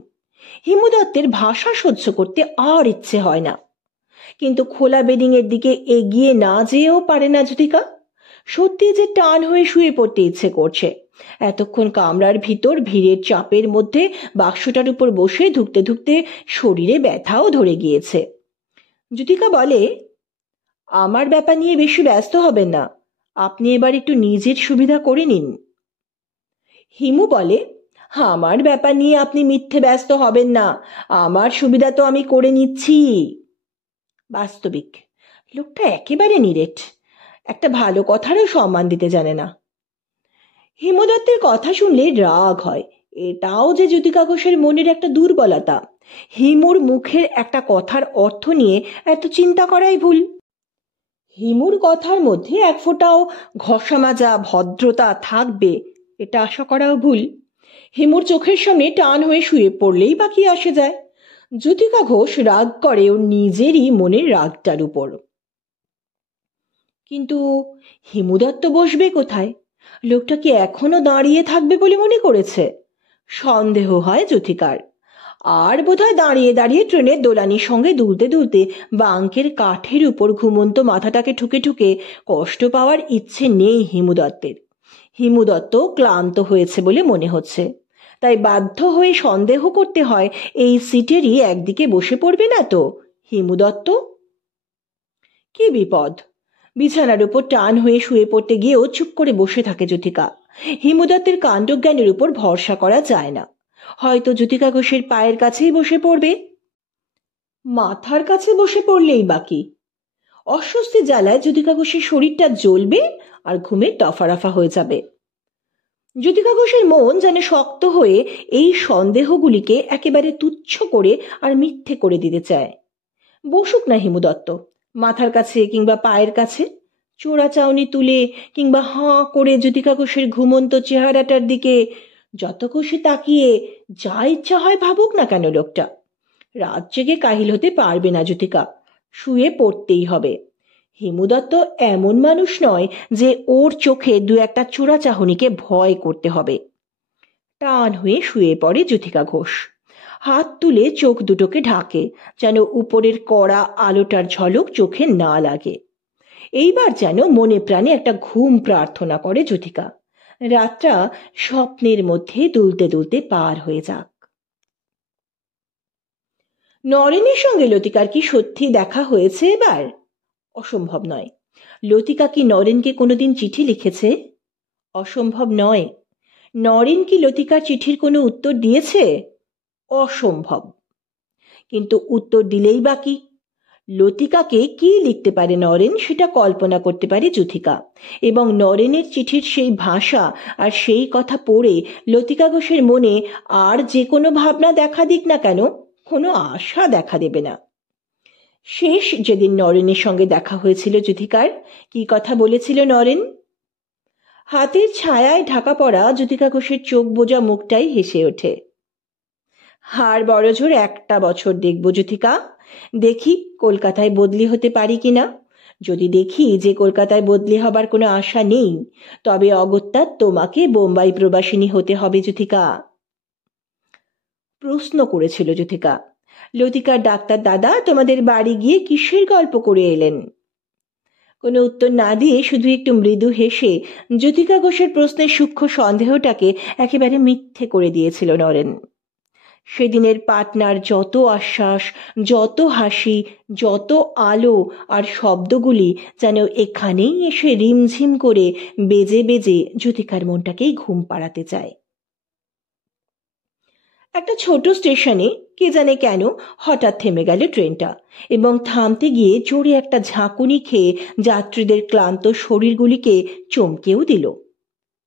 হিমু দত্তের ভাষা সহ্য করতে আর ইচ্ছে হয় না, কিন্তু খোলা বেডিং এর দিকে এগিয়ে না যেয়েও পারে না যুথিকা। সত্যি যে টান হয়ে শুয়ে পড়তে ইচ্ছে করছে। এতক্ষণ কামরার ভিতর ভিড়ের চাপের মধ্যে বাক্সটার উপর বসে ধুকতে ধুকতে শরীরে ব্যথাও ধরে গিয়েছে। যুথিকা বলে, আমার ব্যাপার নিয়ে বেশি ব্যস্ত হবেন না, আপনি এবার একটু নিজের সুবিধা করে নিন। হিমু বলে, আমার ব্যাপার নিয়ে আপনি মিথ্যে ব্যস্ত হবেন না, আমার সুবিধা তো আমি করে নিচ্ছি। বাস্তবিক লোকটা একেবারে নিরেট, একটা ভালো কথারও সম্মান দিতে জানে না। হিমু দত্তের কথা শুনলে রাগ হয়, এটাও যে যুথিকা ঘোষের মনের একটা দুর্বলতা। হিমুর মুখের একটা কথার অর্থ নিয়ে এত চিন্তা করাই ভুল। হিমুর কথার মধ্যে এক ফোঁটাও ঘষা মাজা ভদ্রতা থাকবে এটা আশা করাও ভুল। হিমুর চোখের সামনে টান হয়ে শুয়ে পড়লেই বা কি আসে যায়। জ্যোতিকা ঘোষ রাগ করে ওর নিজেরই মনের রাগটার উপর। কিন্তু হিমু দত্ত বসবে কোথায়? লোকটা কি এখনো দাঁড়িয়ে থাকবে বলে মনে করেছে? সন্দেহ হয় জ্যোতিকার। আর বোধহয় দাঁড়িয়ে দাঁড়িয়ে ট্রেনের দোলানির সঙ্গে দুলতে দুলতে বাঙ্কের কাঠের উপর ঘুমন্ত মাথাটাকে ঠুকে ঠুকে কষ্ট পাওয়ার ইচ্ছে নেই হিমু দত্তের। হিমু দত্ত ক্লান্ত হয়েছে বলে মনে হচ্ছে, তাই বাধ্য হয়ে সন্দেহ করতে হয় এই সিটেরই একদিকে বসে পড়বে না তো হিমু দত্ত। কি বিপদ! বিছানার উপর টান হয়ে শুয়ে পড়তে গিয়েও চুপ করে বসে থাকে জ্যোতিকা। হিমু দত্তের কাণ্ডজ্ঞানের উপর ভরসা করা যায় না। হয়তো জ্যোতিকা ঘোষের পায়ের কাছেই বসে পড়বে। মাথার কাছে বসে পড়লেই বাকি। অস্বস্তি জ্বালায় জ্যোতিকা ঘোষের শরীরটা জ্বলবে আর ঘুমে দফারফা হয়ে যাবে। জ্যোতিকা ঘোষের মন যেন শক্ত হয়ে এই সন্দেহগুলিকে একেবারে তুচ্ছ করে আর মিথ্যে করে দিতে চায়। বসুক না হিমু দত্ত, মাথার কাছে কিংবা পায়ের কাছে, চোরা চাউনি তুলে কিংবা হাঁ করে জ্যোতিকা ঘোষের ঘুমন্ত চেহারাটার দিকে যত খুশি তাকিয়ে যা ইচ্ছা হয় ভাবুক না কেন লোকটা। রাত জেগে কাহিল হতে পারবে না জ্যোতিকা, শুয়ে পড়তেই হবে। হিমু দত্ত এমন মানুষ নয় যে ওর চোখে দু একটা চোরা চাহনিকে ভয় করতে হবে। টান হয়ে শুয়ে পড়ে জ্যোতিকা ঘোষ। হাত তুলে চোখ দুটোকে ঢাকে যেন উপরের কড়া আলোটার ঝলক চোখে না লাগে। এইবার যেন মনে প্রাণে একটা ঘুম প্রার্থনা করে জ্যোতিকা। রাতটা স্বপ্নের মধ্যে দুলতে দুলতে পার হয়ে যাক। নরেনের সঙ্গে লতিকার কি সত্যি দেখা হয়েছে এবার? অসম্ভব নয়। লতিকা কি নরেনকে কোনোদিন চিঠি লিখেছে? অসম্ভব নয়। নরেন কি লতিকার চিঠির কোনো উত্তর দিয়েছে? অসম্ভব। কিন্তু উত্তর দিলেই বাকি। লতিকাকে কি লিখতে পারে নরেন সেটা কল্পনা করতে পারে জ্যোতিকা, এবং নরেনের চিঠির সেই ভাষা আর সেই কথা পড়ে লতিকা ঘোষের মনে আর যে কোনো ভাবনা দেখা দিক না কেন, কোনো আশা দেখা দেবে না। শেষ যেদিন নরেনের সঙ্গে দেখা হয়েছিল জ্যোতিকার, কি কথা বলেছিল নরেন? হাতের ছায়ায় ঢাকা পড়া জ্যোতিকা ঘোষের চোখ বোজা মুখটাই হেসে ওঠে। হার বড়জোর একটা বছর দেখব জ্যোতিকা, দেখি কলকাতায় বদলি হতে পারি কিনা। যদি দেখি যে কলকাতায় বদলি হবার কোনো আশা নেই, তবে অগত্যা তোমাকে বোম্বাই প্রবাসিনী হতে হবে জ্যোতিকা। প্রশ্ন করেছিল জ্যোতিকা, লতিকার ডাক্তার দাদা তোমাদের বাড়ি গিয়ে কিসের গল্প করে এলেন? কোনো উত্তর না দিয়ে শুধু একটু মৃদু হেসে জ্যোতিকা ঘোষের প্রশ্নের সূক্ষ্ম সন্দেহটাকে একেবারে মিথ্যে করে দিয়েছিল নরেন। সেদিনের পাটনার যত আশ্বাস, যত হাসি, যত আলো আর শব্দগুলি যেন এখানেই এসে রিমঝিম করে বেজে বেজে জ্যোতিকার মনটাকেই ঘুম পাড়াতে চায়। একটা ছোট স্টেশনে কে জানে কেন হঠাৎ থেমে গেল ট্রেনটা, এবং থামতে গিয়ে জোরে একটা ঝাঁকুনি খেয়ে যাত্রীদের ক্লান্ত শরীরগুলিকে চমকেও দিল।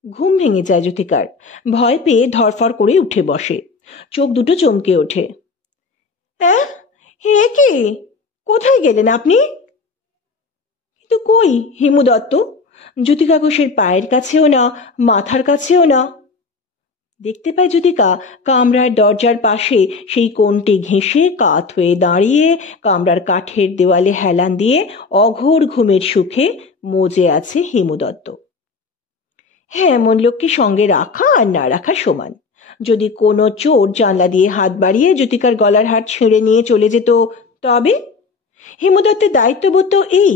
ঘুম ভেঙে যায় জ্যোতিকার। ভয় পেয়ে ধরফর করে উঠে বসে। চোখ দুটো চমকে ওঠে। হ্যাঁ, হে কি? কোথায় গেলেন আপনি? কিন্তু কই হিমু দত্ত? জ্যোতিকা ঘোষের পায়ের কাছেও না, মাথার কাছেও না। দেখতে পায় জ্যোতিকা কামরার দরজার পাশে সেই কোণটি ঘেঁষে কাত হয়ে দাঁড়িয়ে কামরার কাঠের দেওয়ালে হেলান দিয়ে অঘোর ঘুমের সুখে মজে আছে হিমু দত্ত। হ্যাঁ, এমন লোককে সঙ্গে রাখা আর না রাখা সমান। যদি কোনো চোর জানলা দিয়ে হাত বাড়িয়ে জ্যোতিকার গলার হার ছিঁড়ে নিয়ে চলে যেত তবে? হিমু দত্তের দায়িত্ববোধ তো এই,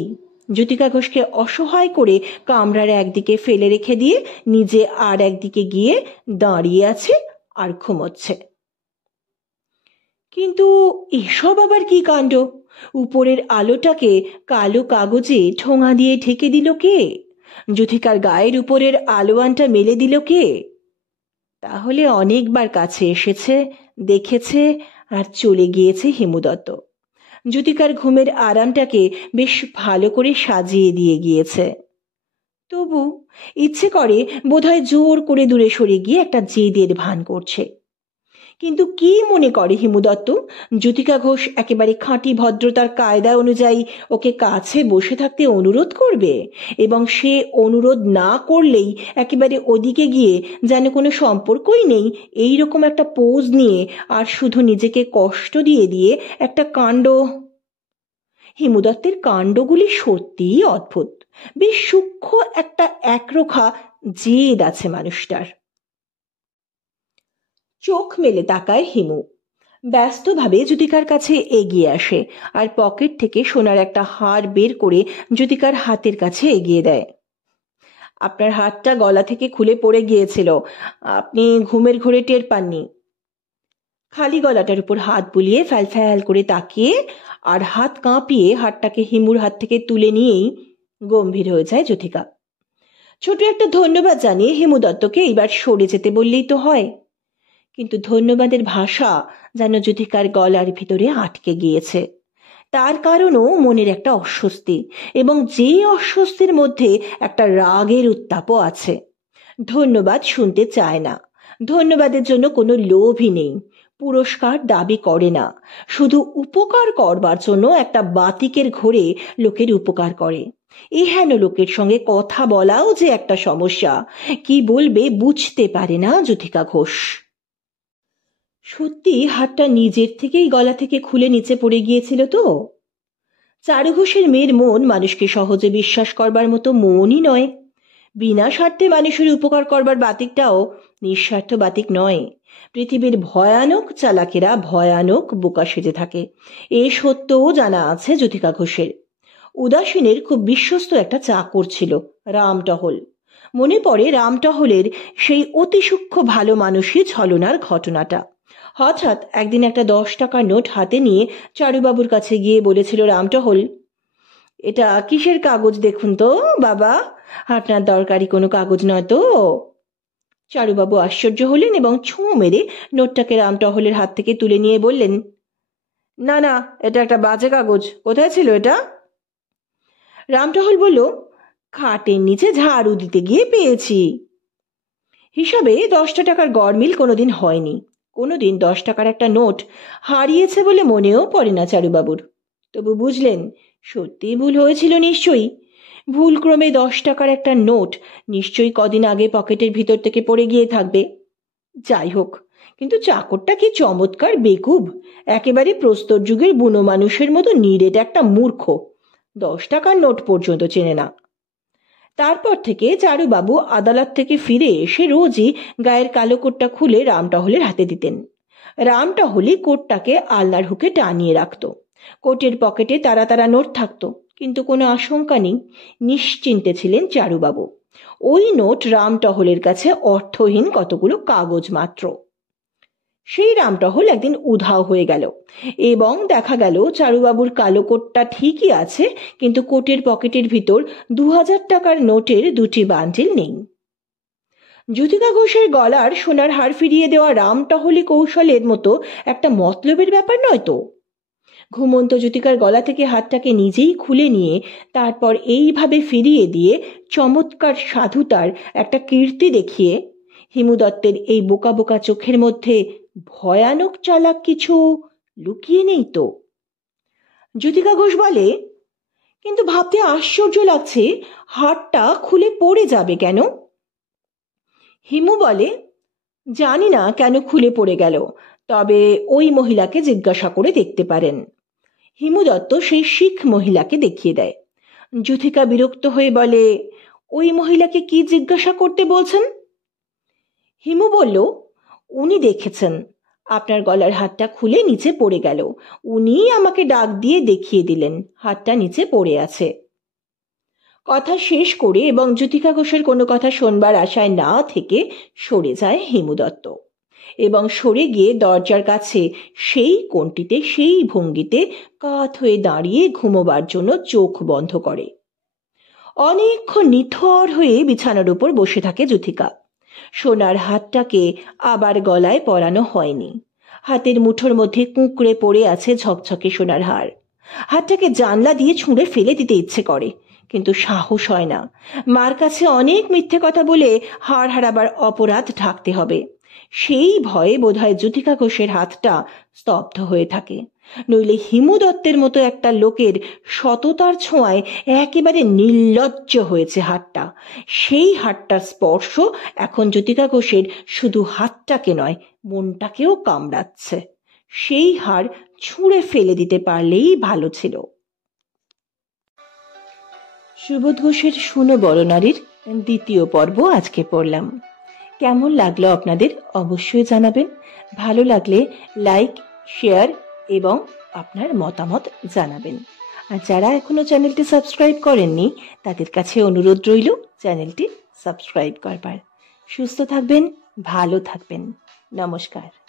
জ্যোতিকা ঘোষকে অসহায় করে কামরার একদিকে ফেলে রেখে দিয়ে নিজে আর একদিকে গিয়ে দাঁড়িয়ে আছে আর ঘুমোচ্ছে। কিন্তু এসব আবার কি কাণ্ড? উপরের আলোটাকে কালো কাগজে ঠোঙা দিয়ে ঢেকে দিল কে? জ্যোতিকার গায়ের উপরের আলোয়ানটা মেলে দিল কে? তাহলে অনেকবার কাছে এসেছে, দেখেছে আর চলে গিয়েছে হিমু দত্ত। জ্যোতিকার ঘুমের আরামটাকে বেশ ভালো করে সাজিয়ে দিয়ে গিয়েছে। তবু ইচ্ছে করে বোধহয় জোর করে দূরে সরে গিয়ে একটা জেদের ভান করছে। কিন্তু কি মনে করে হিমু দত্ত, জ্যোতিকা ঘোষ একেবারে খাঁটি ভদ্রতার কায়দা অনুযায়ী ওকে কাছে বসে থাকতে অনুরোধ করবে, এবং সে অনুরোধ না করলেই একেবারে ওদিকে গিয়ে যেন কোনো সম্পর্কই নেই এই রকম একটা পোজ নিয়ে আর শুধু নিজেকে কষ্ট দিয়ে দিয়ে একটা কাণ্ড। হিমু দত্তের কাণ্ডগুলি সত্যিই অদ্ভুত। বেশ সূক্ষ্ম একটা একরোখা জেদ আছে মানুষটার। চোখ মেলে তাকায় হিমু। ব্যস্তভাবে জ্যোতিকার কাছে এগিয়ে আসে আর পকেট থেকে সোনার একটা হার বের করে জ্যোতিকার হাতের কাছে এগিয়ে দেয়। আপনার হাতটা গলা থেকে খুলে পড়ে গিয়েছিল, আপনি ঘুমের ঘোরে টের পাননি। খালি গলাটার উপর হাত বুলিয়ে ফ্যাল ফ্যাল করে তাকিয়ে আর হাত কাঁপিয়ে হাতটাকে হিমুর হাত থেকে তুলে নিয়েই গম্ভীর হয়ে যায় জ্যোতিকা। ছোট একটা ধন্যবাদ জানিয়ে হিমু দত্তকে এইবার সরে যেতে বললেই তো হয়, কিন্তু ধন্যবাদের ভাষা যেন জ্যোতিকার গলার ভিতরে আটকে গিয়েছে। তার কারণও মনের একটা অস্বস্তি, এবং যে অস্বস্তির মধ্যে একটা রাগের উত্তাপও আছে। ধন্যবাদ শুনতে চায় না, ধন্যবাদের জন্য কোনো লোভই নেই, পুরস্কার দাবি করে না, শুধু উপকার করবার জন্য একটা বাতিকের ঘোরে লোকের উপকার করে। এহেন লোকের সঙ্গে কথা বলাও যে একটা সমস্যা, কি বলবে বুঝতে পারে না জ্যোতিকা ঘোষ। সত্যি হাতটা নিজের থেকেই গলা থেকে খুলে নিচে পড়ে গিয়েছিল তো? চারু ঘোষের মেয়ের মন মানুষকে সহজে বিশ্বাস করবার মতো মনই নয়। বিনা স্বার্থে মানুষের উপকার করবার বাতিকটাও নিঃস্বার্থ বাতিক নয়। পৃথিবীর ভয়ানক চালাকেরা ভয়ানক বোকা সেজে থাকে, এ সত্যও জানা আছে জ্যোতিকা ঘোষের। উদাসীনের খুব বিশ্বস্ত একটা চাকর ছিল, রামটহল। মনে পড়ে রামটহলের সেই অতি সূক্ষ্ম ভালো মানুষই ছলনার ঘটনাটা। হঠাৎ একদিন একটা 10 টাকার নোট হাতে নিয়ে চারুবাবুর কাছে গিয়ে বলেছিল রামটহল, এটা কিসের কাগজ দেখুন তো বাবা, আপনার দরকারি কোনো কাগজ নয় তো? চারুবাবু আশ্চর্য হলেন এবং ছুঁ মেরে নোটটাকে রামটহলের হাত থেকে তুলে নিয়ে বললেন, না না, এটা একটা বাজে কাগজ, কোথায় ছিল এটা? রামটহল বলল, খাটের নিচে ঝাড়ু দিতে গিয়ে পেয়েছি। হিসাবে 10 টাকার গড়মিল কোনোদিন হয়নি। কোনোদিন 10 টাকার একটা নোট হারিয়েছে বলে মনেও পড়ে না চারুবাবুর। তবু বুঝলেন সত্যি ভুল হয়েছিল নিশ্চয়ই। ভুলক্রমে 10 টাকার একটা নোট নিশ্চয়ই কদিন আগে পকেটের ভিতর থেকে পড়ে গিয়ে থাকবে। যাই হোক, কিন্তু চাকরটা কি চমৎকার বেকুব, একেবারে প্রস্তর যুগের বুনো মানুষের মতো নিরেট একটা মূর্খ, 10 টাকার নোট পর্যন্ত চেনে না। তারপর থেকে চারুবাবু আদালত থেকে ফিরে এসে রোজই গায়ের কালো কোটটা খুলে রামটহলের হাতে দিতেন। রামটহলই কোটটাকে আলনার হুকে টানিয়ে রাখত। কোটের পকেটে তারা তারা নোট থাকতো, কিন্তু কোনো আশঙ্কা নেই, নিশ্চিন্তে ছিলেন চারুবাবু। ওই নোট রামটহলের কাছে অর্থহীন কতগুলো কাগজ মাত্র। সেই রামটহল একদিন উধাও হয়ে গেল এবং দেখা গেল চারুবাবুর কালো কোটটা ঠিকই আছে, কিন্তু কোটের পকেটের ভিতর 2000 টাকার নোটের 2টি বান্ডিল নেই। জ্যোতিকা ঘোষের গলার সোনার হার ফিরিয়ে দেওয়া রামটহলি কৌশলের মতো একটা মতলবের ব্যাপার নয় তো? ঘুমন্ত জ্যোতিকার গলা থেকে হাতটাকে নিজেই খুলে নিয়ে তারপর এইভাবে ফিরিয়ে দিয়ে চমৎকার সাধুতার একটা কীর্তি দেখিয়ে হিমু দত্তের এই বোকা বোকা চোখের মধ্যে ভয়ানক চালাক কিছু লুকিয়ে নেই তো? জ্যোতিকা ঘোষ বলে, কিন্তু ভাবতে আশ্চর্য লাগছে, হারটা খুলে পড়ে যাবে কেন? হিমু বলে, জানি না কেন খুলে পড়ে গেল, তবে ওই মহিলাকে জিজ্ঞাসা করে দেখতে পারেন। হিমু দত্ত সেই শিখ মহিলাকে দেখিয়ে দেয়। জ্যোতিকা বিরক্ত হয়ে বলে, ওই মহিলাকে কি জিজ্ঞাসা করতে বলছেন? হিমু বলল, উনি দেখেছেন আপনার গলার হাতটা খুলে নিচে পড়ে গেল, উনি আমাকে ডাক দিয়ে দেখিয়ে দিলেন হাতটা নিচে পড়ে আছে। কথা শেষ করে এবং জ্যোতিকা ঘোষের কোনো কথা শোনবার আশায় না থেকে সরে যায় হিমু দত্ত, এবং সরে গিয়ে দরজার কাছে সেই কোণটিতে সেই ভঙ্গিতে কাত হয়ে দাঁড়িয়ে ঘুমোবার জন্য চোখ বন্ধ করে। অনেকক্ষণ নিথর হয়ে বিছানার উপর বসে থাকে জ্যোতিকা। সোনার হাতটাকে আবার গলায় পরানো হয়নি। হাতের মুঠোর মধ্যে কুঁকড়ে পড়ে আছে ঝকঝকে সোনার হার। হাতটাকে জানলা দিয়ে ছুঁড়ে ফেলে দিতে ইচ্ছে করে, কিন্তু সাহস হয় না। মার কাছে অনেক মিথ্যে কথা বলে হার হারাবার অপরাধ ঢাকতে হবে। সেই ভয়ে বোধহয় জ্যোতিকা ঘোষের হাতটা স্তব্ধ হয়ে থাকে, নইলে হিমু দত্তের মতো একটা লোকের সততার ছোঁয়ায় একেবারে নির্লজ্জ হয়েছে হাতটা। সেই হাতটার স্পর্শ এখন জ্যোতিকা ঘোষের শুধু হাতটাকে নয়, মনটাকেও কামড়াচ্ছে। সেই হার ছুঁড়ে ফেলে দিতে পারলেই ভালো ছিল। সুবোধ ঘোষের শুনো বড় নারীর দ্বিতীয় পর্ব আজকে পড়লাম। কেমন লাগলো আপনাদের অবশ্যই জানাবেন। ভালো লাগলে লাইক, শেয়ার এবং আপনার মতামত জানাবেন। আর যারা এখনো চ্যানেলটি সাবস্ক্রাইব করেননি তাদের কাছে অনুরোধ রইল চ্যানেলটি সাবস্ক্রাইব করবার। সুস্থ থাকবেন, ভালো থাকবেন। নমস্কার।